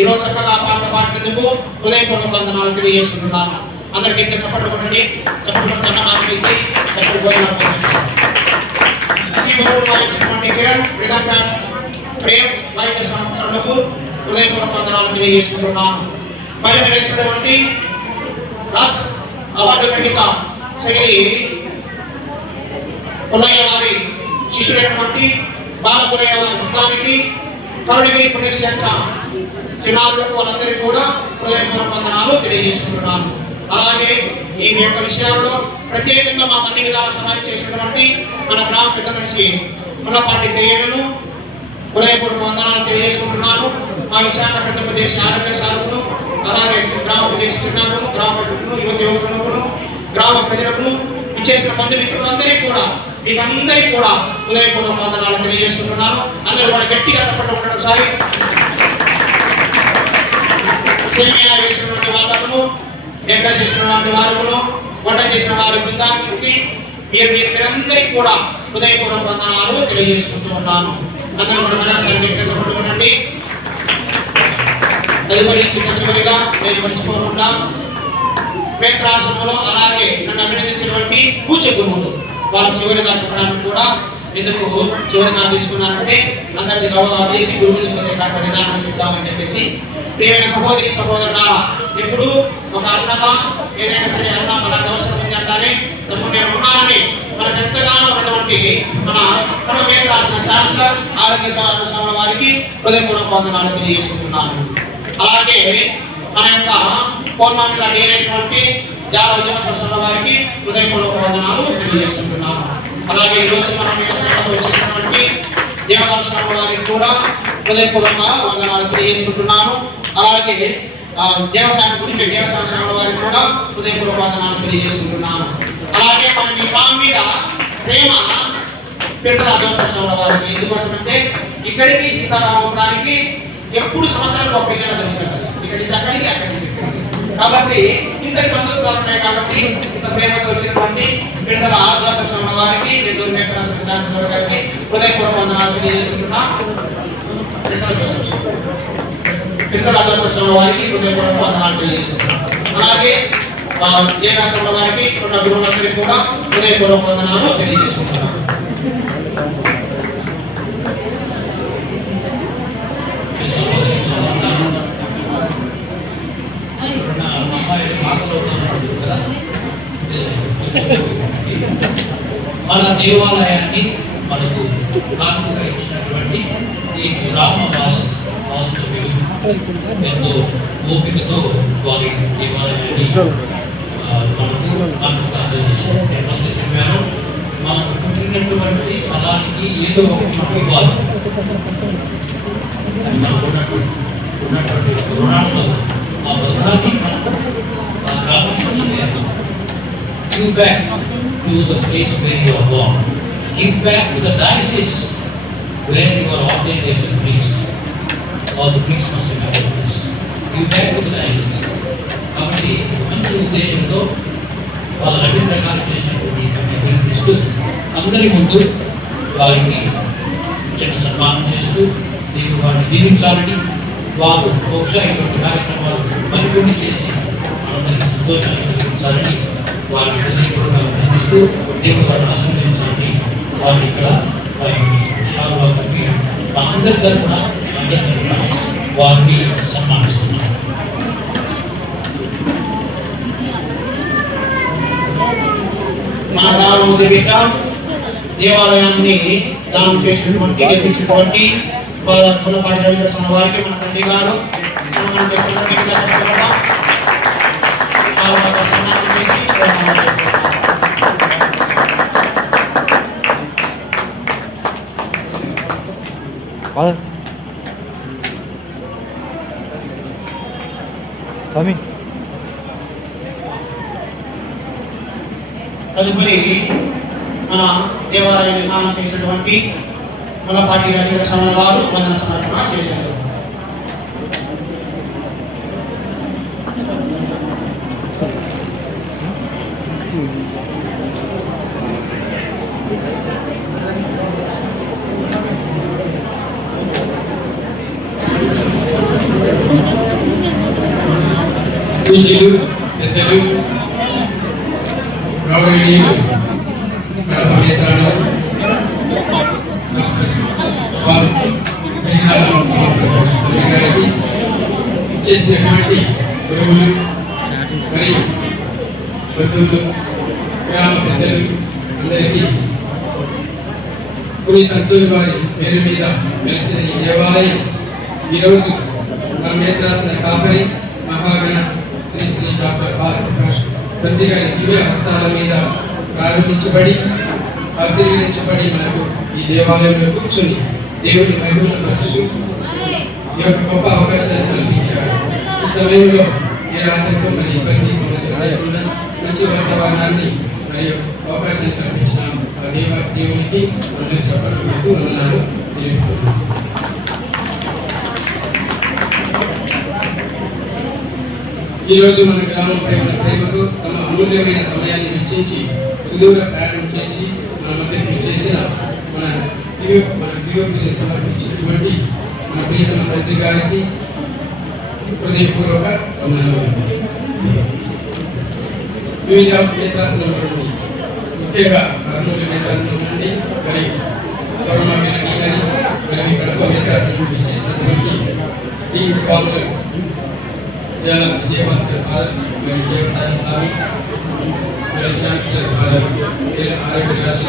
ఈరోజు చక్కగా పాటలు పాడినందుకు హృదయపూర్వక వందనాలు తెలియజేసుకుంటున్నాను. అందరికీ ఇంకా చప్పట్లు కొట్టండి. చప్పట్లు కన్నమాకి చప్పట్లు భోజనాలు కిరణ్ ప్రేమ్ వైద్య సంస్థలకు హృదయపూర్వక వందనాలు తెలియజేసుకుంటున్నాను. బయట వేసినటువంటి రాష్ట్ర అవార్డు గ్రహీత సగిరి పుల్లయ్య వారి శిష్యుడైనటువంటి బాలపుల్లయ్య వారి బృందానికి, కరుణగిరి పుణ్యక్షేత్ర చిన్నారులకు వాళ్ళందరికీ కూడా హృదయపూర్వక వందనాలు తెలియజేసుకుంటున్నాను. అలాగే ఈ యొక్క విషయాల్లో ప్రత్యేకంగా మాకు అన్ని విధాల సహాయం చేసినటువంటి మన గ్రామ పెద్ద మనిషి ముల్లపాటి జయను హృదయపూర్వక వందనాలు తెలియజేసుకుంటున్నాను. మా విచారణ పెద్ద ప్రదేశ ఆరోగ్య సాధకులు, అలాగే గ్రామ ప్రదేశ చిన్నారులను, గ్రామ పెద్దలను, యువకులను, గ్రామ ప్రజలకు ఇచ్చేసిన బంధుమిత్రులందరికీ కూడా మీకందరికీ కూడా హృదయపూర్వక వందనాలు తెలియజేసుకుంటున్నాను. అందరూ కూడా గట్టిగా చప్పట్లు ఉండడం సారి. సేమియా వేసినటువంటి వాళ్ళను, డెక్క చేసినటువంటి వారును, వంట చేసిన వారి బృందానికి మీరందరికీ కూడా హృదయపూర్వక వందనాలు తెలియజేసుకుంటూ ఉన్నాను. అందరూ కూడా గట్టిగా చప్పట్టుకోండి. తదుపరి చివరిగా నేను మర్చిపోకుండా మేత్రాశ్రమంలో అలాగే నన్ను అభినందించినటువంటి పూజ గురువులు వాళ్ళకు చివరిగా చెప్పడానికి కూడా ఎందుకు చివరిగా తీసుకున్నానంటే అందరికీ గౌరవ చేసి గురువులు కాస్త నిదానం చెప్తామని చెప్పేసి. ప్రియమైన సహోదరి సహోదరులారా, ఇప్పుడు ఒక అన్నగా ఏదైనా సరే అన్న మనకు అవసరం ఉంది అంటానే తప్పుడు నేను ఉన్నానని మనకు ఎంతగానో ఉన్నటువంటి మన మేము రాసిన ఛాన్సలర్ ఆరోగ్య సంస్థల వారికి హృదయపూర్వక వందనాలు తెలియజేసుకుంటున్నాను. అలాగే మన యొక్క కోర్మామిల నేనైనటువంటి జాల ఉద్యమ సంస్థల వారికి హృదయపూర్వక వందనాలు తెలియజేసుకుంటున్నాను. అలాగే ఈరోజు మనం వచ్చేసినటువంటి దేవదాశ్రమ వారికి కూడా హృదయపూర్వక వందనాలు తెలియజేసుకుంటున్నాను. అలాగే దేవసాయం గురించి దేవసాయ వారికి కూడా హృదయపూర్వక వందనాలు తెలియజేసుకుంటున్నాను. అలాగే మన మీ గ్రామం మీద ప్రేమ పిల్లల జోసఫ్ వారికి ఎందుకోసమంటే ఇక్కడికి సీతారామపురానికి ఎప్పుడు సంవత్సరానికి ఒక పిల్లలు జరుగుతుంది. ఇక్కడి చక్కడికి అక్కడి కాబట్టి ఇంతటి బంధుత్వాలు ఉన్నాయి. కాబట్టి ఇంత ప్రేమతో వచ్చినటువంటి పిల్లల జోసఫ్ వారికి నెల్లూరు మేకరాశ్వర గారికి హృదయపూర్వక వందనాలు తెలియజేసుకుంటున్నా. పిల్లల జోసఫ్ వారికి హృదయపూర్వక వందనాలు తెలియజేసుకుంటున్నాం. అలాగే జయరాశ్వర వారికి ఉన్న గురువులందరికీ కూడా హృదయపూర్వక వందనాలు తెలియజేసుకుంటున్నాం. మన దేవాలయాన్ని మనకు కానుకగా ఇచ్చినటువంటి ఈ గ్రామ వాస్తవ్యులు ఎంతో ఓపికతో వారి దేవాలయాన్ని మనకు కానుకగా అందజేశారు. నేను చెప్పాను, మనకు పుట్టినటువంటి స్థలానికి ఏదో ఒక ఇవ్వాలి. అది మనకు ఉన్నటువంటి రుణాల్లో ఆ బంధాన్ని ఆ గ్రామానికి give back to the place where you are born. Give back to the diocese where you are ordained as a priest, or the priest must have a priest. Give back to the diocese. కాబట్టి మంచి ఉద్దేశంతో వాళ్ళ అన్ని ప్రకారం చేసినటువంటి అందరి ముందు వారికి చిన్న సన్మానం చేస్తూ నేను వారిని దీవించాలని, వారు బహుశా ఇటువంటి కార్యక్రమాలు మరికొన్ని చేసి అందరికీ సంతోషాన్ని కలిగించాలని వారిని హృదయపూర్వకంగా అభినందిస్తూ దేవుడు వారిని ఆశీర్వదించాలని వారిని ఇక్కడ వారికి అందరి తరఫున వారిని సన్మానిస్తున్నాను. మన గ్రామం దగ్గర దేవాలయాన్ని దానం చేసినటువంటి నిర్మించినటువంటి ముల్లపాటి రవిదర్శన వారికి మన తండ్రి గారు సన్మానం చేస్తున్నారు. సన్మానం చేసి స్వామి తదుపరి మన దేవాలయ నిర్మాణం చేసినటువంటి ముల్లపాటి రవిదర్శన వారు వందన సమర్పణ చేశారు. పూజ్యులు, పెద్దలు, గౌరవనీయులు, కడప మిత్రాలు, చేసినటువంటి గురువులు మరియు బంధువులు, గ్రామ పెద్దలు అందరికీ పునీత అంతోని వారి పేరు మీద వెలిసిన ఈ దేవాలయం ఈరోజు మన మేత్రాసన కాపరి మహాగణ శ్రీ శ్రీ డాక్టర్ బాలప్రకాష్ తండ్రి గారి దివ్య హస్తాల మీద ప్రారంభించబడి ఆశీర్వదించబడి మనకు ఈ దేవాలయంలో కూర్చొని దేవుని మహిమను పరుచు ఈ యొక్క గొప్ప అవకాశాన్ని కల్పించారు. ఈ సమయంలో ఏ ఆటంకం మరి ఇబ్బంది సమస్యలు లేకుండా మంచి వాతావరణాన్ని మరియు అవకాశాన్ని కల్పించిన ఆ దేవునికి అందరూ చెప్పడం పెడుతూ వందనాలు తెలియజేస్తున్నాను. ఈరోజు మన గ్రామంపై మన ప్రేమతో తమ అమూల్యమైన సమయాన్ని వెచ్చించి సుదూర ప్రయాణం చేసి మన మధ్యకి చేసిన మన దివ్య పూజలు సమర్పించినటువంటి మన ప్రియతమ తండ్రి గారికి హృదయపూర్వక వందనాలు. వివిధ మేత్రాసనం నుండి ముఖ్యంగా కర్నూలు మేత్రాసనం నుండి మరి గౌరవమైన మరి కడప మేత్రాసనం నుండి చేసినటువంటి ఈ స్వాములు విజయభాస్కర్ ఫాదర్ మరి దేవసాయ స్వామి మరి ఛాన్సలర్ ఫాదర్ ఆరోగ్య రాజు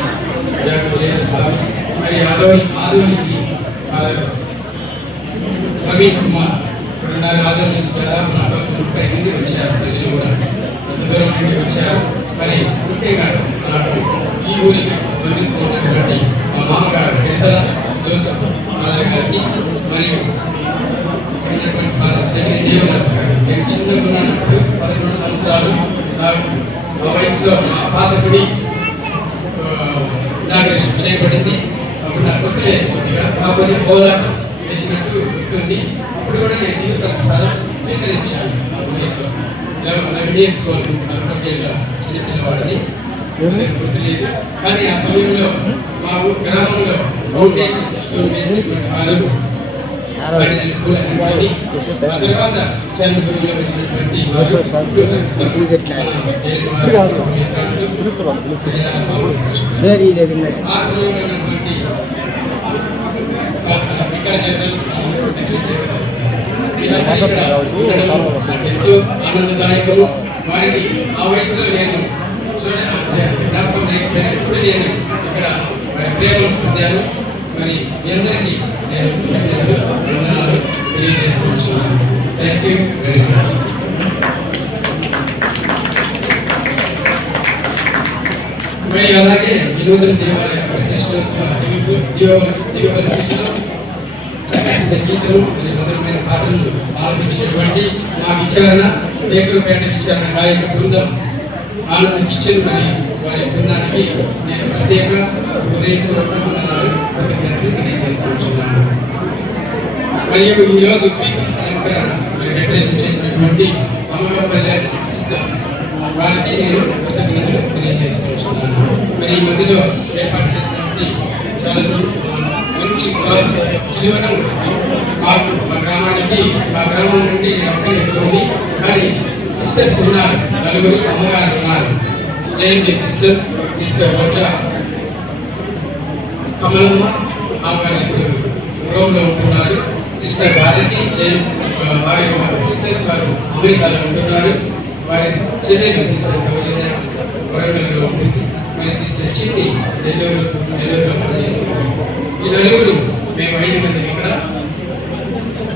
జయ స్వామి మరి ఆధునికి ఫాదర్ ప్రవీణ్ కుమార్ ఇప్పుడున్నారు. ఆదరణ నుంచి దాదాపు 40 మంది వచ్చారు. ప్రజలు కూడా అంత దూరం నుండి వచ్చారు. మరి ముఖ్యంగా నాకు ఈ ఊరికి బంధుత్వం ఉన్నటువంటి మా మామగారు హరితల జోసఫ్ ఫాదర్ గారికి మరియు ఫాదర్ సెక్రటరీ దేవదాస్ గారు. నేను చిన్నగా ఉన్నప్పుడు 11 సంవత్సరాలు ఆ వయసులో మా పాత గుడి ఇనాగ్రేషన్ చేయబడింది. అప్పుడు నాకు గుర్తులేదు కొద్దిగా, కాకపోతే పోరాటం వేసినట్టు గుర్తుంది. అప్పుడు కూడా నేను దివ్య సంస్థానం స్వీకరించాను. ఆ సమయంలో 11 years వరకు అనుకుంటేగా చిన్నపిల్లవాడని గుర్తులేదు. కానీ ఆ సమయంలో మా గ్రామంలో ఫౌండేషన్ స్టోన్ వేసినటువంటి వారు తర్వాత చర్మ గురువులో వచ్చినటువంటి ఆ సమయంలో ఉన్నటువంటి ఎంతో ఆనందదాయకము. వారికి ఆ వయసులో నేను ఎప్పుడు నేను ఇక్కడ ప్రేమను పొందాను. మరి మీ అందరికీ నేను వందనాలు తెలియజేసుకుంటున్నాను. Thank you very much. మరి అలాగే వినూతన దేవాలయ చక్కటి సంగీతం మరియు మధురమైన పాటలు ఆలపించినటువంటి మా విచారణ దేకులపేట విచారణ గాయక బృందం ఆనంద కిచెన్ మరియు వారి బృందానికి నేను ప్రత్యేక హృదయపూర్వక వందనాలు కృతజ్ఞతలు తెలియజేసుకుంటున్నాను. మరియు ఈరోజు డెకరేషన్ చేసినటువంటి అమ్మపల్లి సిస్టర్స్ వారికి నేను కృతజ్ఞతలు తెలియజేసుకుంటున్నాను. మరి ఈ మధ్యలో ఏర్పాటు చేసినటువంటి చాలా మంచి సిలువను మాకు మా గ్రామానికి మా గ్రామం నుండి ఒక్కడే ఉంది. కానీ సిస్టర్స్ ఉన్నారు, నలుగురు అమ్మగారు ఉన్నారు. జయంతి సిస్టర్, సిస్టర్ రోజా, కమలమ్మ అమ్మగారు రోమ్లో ఉంటున్నారు. సిస్టర్ భారతి వారి సిస్టర్స్ వారు అమెరికాలో ఉంటున్నారు. వారి చెల్లెలు సిస్టర్ సౌజన్య వరంగల్లో ఉంటుంది. మరి సిస్టర్ చిన్ని నెల్లూరులో పనిచేస్తున్నారు. ఈ నలుగురు మేము 5 మంది ఇక్కడ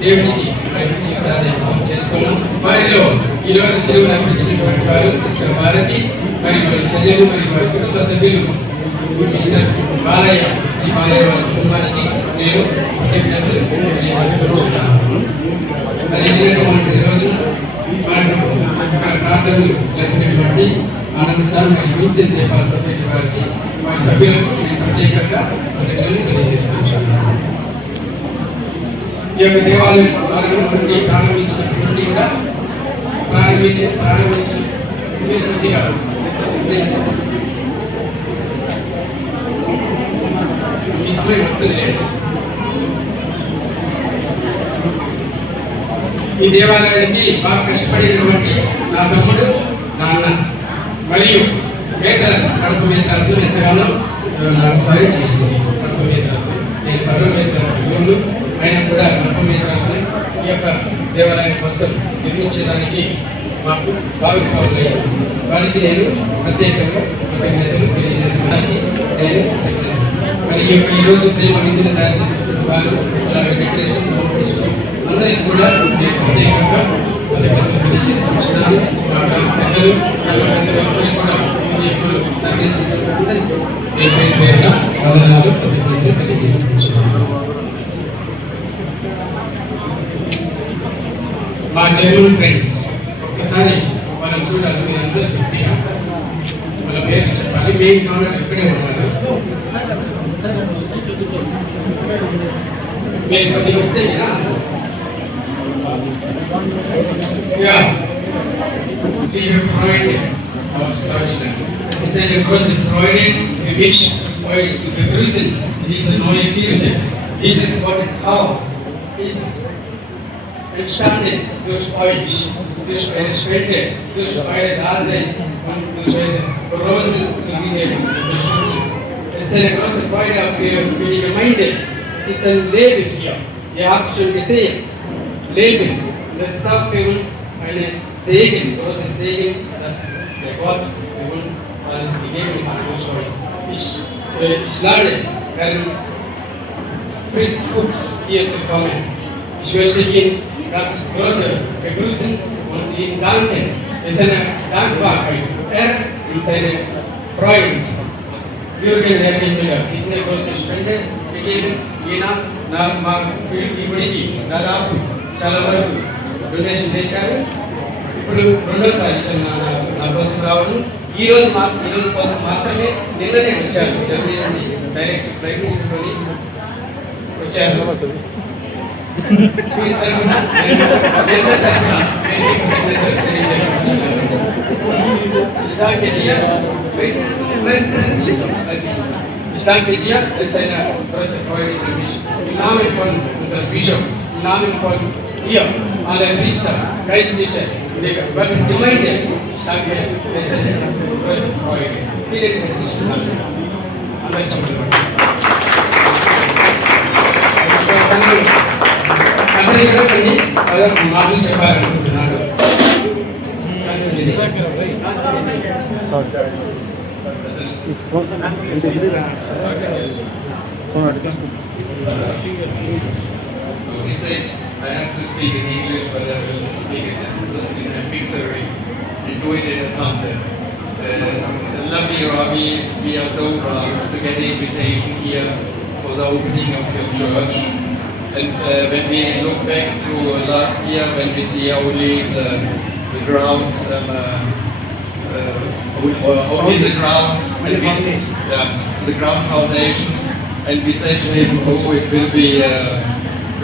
దేవుడికి చేసుకున్నాం. వారిలో ఈరోజు సెలవులు అర్పించినటువంటి వారు సిస్టర్ భారతి, మరి వారి చెల్లెలు, మరి వారి కుటుంబ సభ్యులు మిస్టర్ బాలయ్య, శ్రీ బాలయ్య వారి కుటుంబానికి నేను కృతజ్ఞతలు తెలియజేసుకుంటున్నాను. మరి ఈ రోజు మనకు ఇక్కడ ప్రార్థనలు జరిపినటువంటి ఆనంద్ సార్ మరియు విన్సెంట్ దేపాల్ సొసైటీ వారికి, వారి సభ్యులకు నేను ప్రత్యేకంగా కృతజ్ఞతలు తెలియజేసుకుంటున్నాను. ఈ యొక్క దేవాలయం నుండి ప్రారంభించినప్పటి నుండి కూడా ప్రారంభించిన కొద్దిగా ఈ సమయం వస్తుంది. ఈ దేవాలయానికి బాగా కష్టపడినటువంటి నా తమ్ముడు, నాన్న మరియు మేత్రాసు, కడప మేత్రాసులు ఎంతగానో నాకు సహాయం చేసింది. కడప మేత్రాసు నేను కడప మేత్రాసు ఆయన కూడా కడప మేత్రాసు ఈ యొక్క దేవాలయం కోసం నిర్మించడానికి మాకు భాగస్వాములయ్యారు. వారికి నేను ప్రత్యేకంగా కృతజ్ఞతలు తెలియజేసుకోవడానికి నేను మరి ఈ యొక్క ఈరోజు ప్రేమ విందులు తయారు చేసినటువంటి వారు, అలాగే డెకరేషన్ సౌండ్ సిస్టమ్ అందరికీ కూడా నేను ప్రత్యేకంగా కృతజ్ఞతలు తెలియజేసుకుంటున్నాను. పెద్దలు సర్వపెద్దలు అందరికీ కూడా సహకరించినటువంటి వందనాలు, కృతజ్ఞతలు తెలియజేసుకుంటున్నాను. మా జర్మన్ ఫ్రెండ్స్ ఒక్కసారి వాళ్ళని చూడాలి. మీరు అందరూ పూర్తిగా వాళ్ళ పేరు చెప్పాలి. మెయిన్ కావాలి ఇక్కడే ఉన్నారు. మీరు కొద్దిగా వస్తే aus Deutschland. Es ist eine große Freude für mich, euch zu begrüßen in dieser neuen Kirche. Dieses Gottes Haus ist entstanden durch euch, durch eure Spende, durch eure Dasein und durch eure große Unterstützung. Es ist eine große Freude auch für die Gemeinde. Es ist ein Leben hier. Ihr habt schon gesehen, Leben. Das ist auch für uns eine Segen, großes Segen, dass der Gott für uns alles gegeben hat durch euch. Ich lade Herrn Fritz Fuchs hier zu kommen. Ich möchte ihn ganz groß begrüßen und ihm danken für seine Dankbarkeit. Er und seine Freund Jürgen Herwin Müller ist eine große Spende gegeben. ఇప్పటికి దాదాపు చాలా వరకు donation చేశారు. ఇప్పుడు రెండోసారి నా కోసం రావడం. ఈ రోజు కోసం మాత్రమే నిన్ననే వచ్చారు. జర్మనీ నుండి డైరెక్ట్ ఫ్లైట్ తీసుకొని వచ్చారు. Ich danke dir, Fritz. Ich danke dir, es ist eine große Freude für mich. Im Namen von unserem Bischof, im Namen von hier, alle Priester, Geistliche, der Gottesgemeinde, ich danke, es ist eine große Freude. Vielen herzlichen Dank. అందరూ ఇక్కడ కొన్ని మాటలు చెప్పాలనుకుంటున్నాను. He said, I have to speak in English, but I will speak in a mixery and do it in a tandem. Lovely Rabbi, we are so proud to get the invitation here for the opening of your church. And when we look back to last year, when we see only the ground, only the ground, the ground foundation, and we said to him, oh, it will be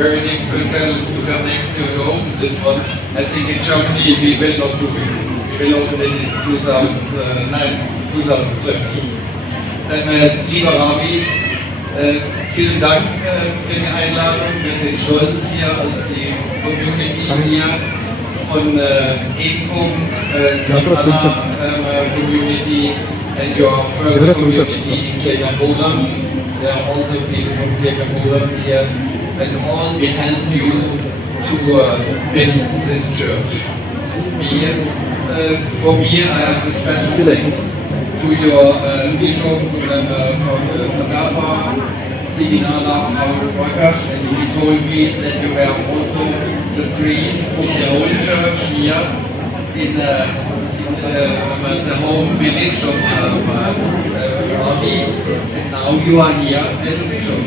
very difficult to come next to your home. This one, I think in Germany we will not do it. We will open it in 2013. Then lieber Rabbi, Vielen Dank für die Einladung. Wir sind stolz hier als die Community hier von ECOM, Sapana community and your further community in Kirchaholam. There are also people from Kirchaholam here, and all we help you to build this church. For me, I have a special thanks to your bishop from Tagapa, Siginala, our workers, and he told me that you were also the priest of the old church here in the home village of Ravi, and now you are here as a bishop.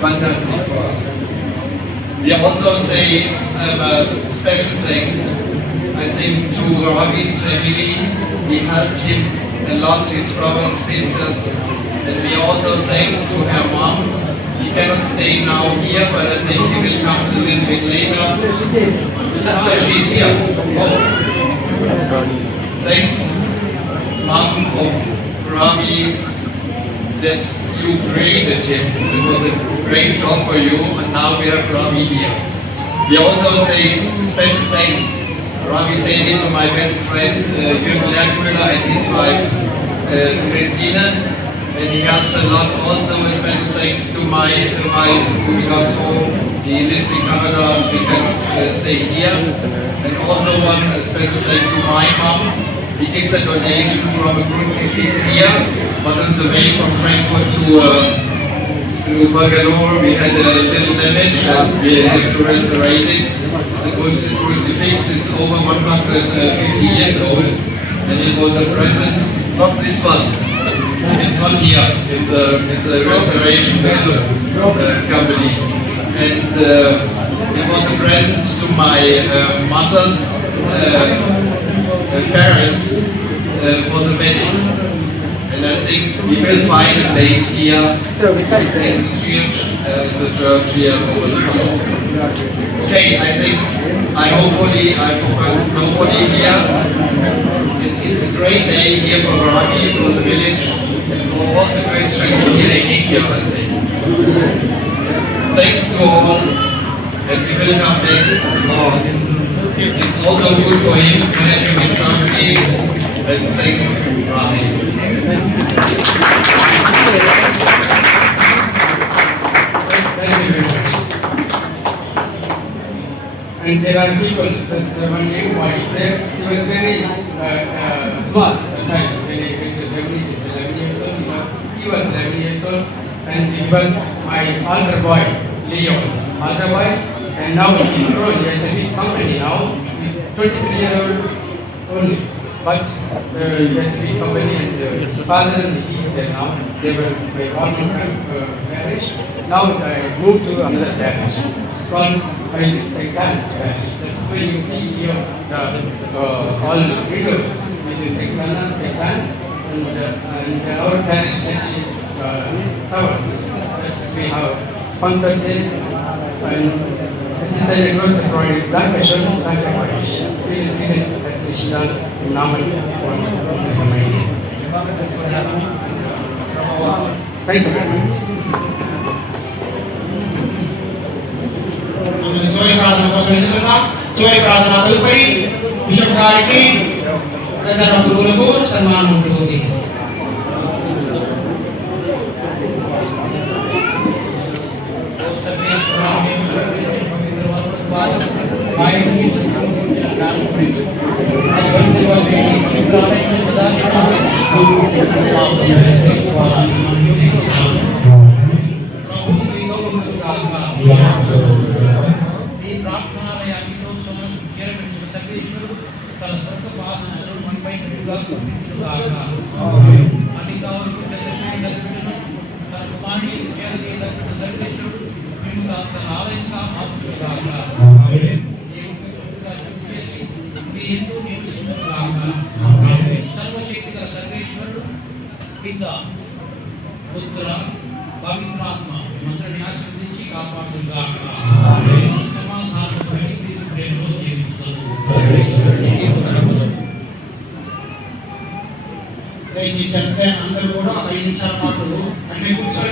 Fantastic for us. We also say special thanks, I think, to Ravi's family. We helped him a lot, his brothers, sisters, and we also thanks to her mom. He cannot stay now here, but I think he will come a little bit later. She's here. Oh. Thanks, mom of Ravi, that you created him. It was a great job for you, and now we have Ravi here. We also say special thanks. Ravi said it to my best friend Jürgen Lerkmüller and his wife Christina, and he helps a lot. Also a special thanks to my wife who goes home. He lives in Canada, he cannot stay here. And also one special thanks to my mom. He gives a donation from a crucifix here, but on the way from Frankfurt to Bangalore we had a little damage and we have to restore it. It's a crucifix, it's over 150 years old, and it was a present, not this one, it's not here, it's a restoration company, and it was a present to my mother's parents for the wedding. And I think we will find a place here at the church here over the road. Okay, I think hopefully I forgot nobody here. It's a great day here for Ravi, for the village, and for all the Christians here in India, I think. Thanks to all, and we will come back. It's also good for him to have him in Germany. And thanks, Ravi. Thank you very much. And there are people, just one young boy is there. He was very small at the time when he went to Germany. He was 11 years old. He was 11 years old, and he was my altar boy, Leo, altar boy. And now he's grown. He has a big company now. He's 23 years old only. But he has a big company, and his father and he is there now. They were by one marriage. Now I moved to another parish. It's called St. Anne's Parish. That's why you see here all windows with St. Anne, and our parish towers. That's we have sponsored it. And this is a gross project. Dankeschön, danke euch. Vielen herzlichen Dank im Namen von dieser Gemeinde. Thank you very much. చివరి ప్రార్థన కోసం నిలుచున్నాం. చివరి ప్రార్థన తదుపరి bishop గారికి ప్రధాన గురువులకు సన్మానం ఉంటుంది. దయచేసి అంటే అందరూ కూడా 5 నిమిషాల పాటు అంటే కూర్చొని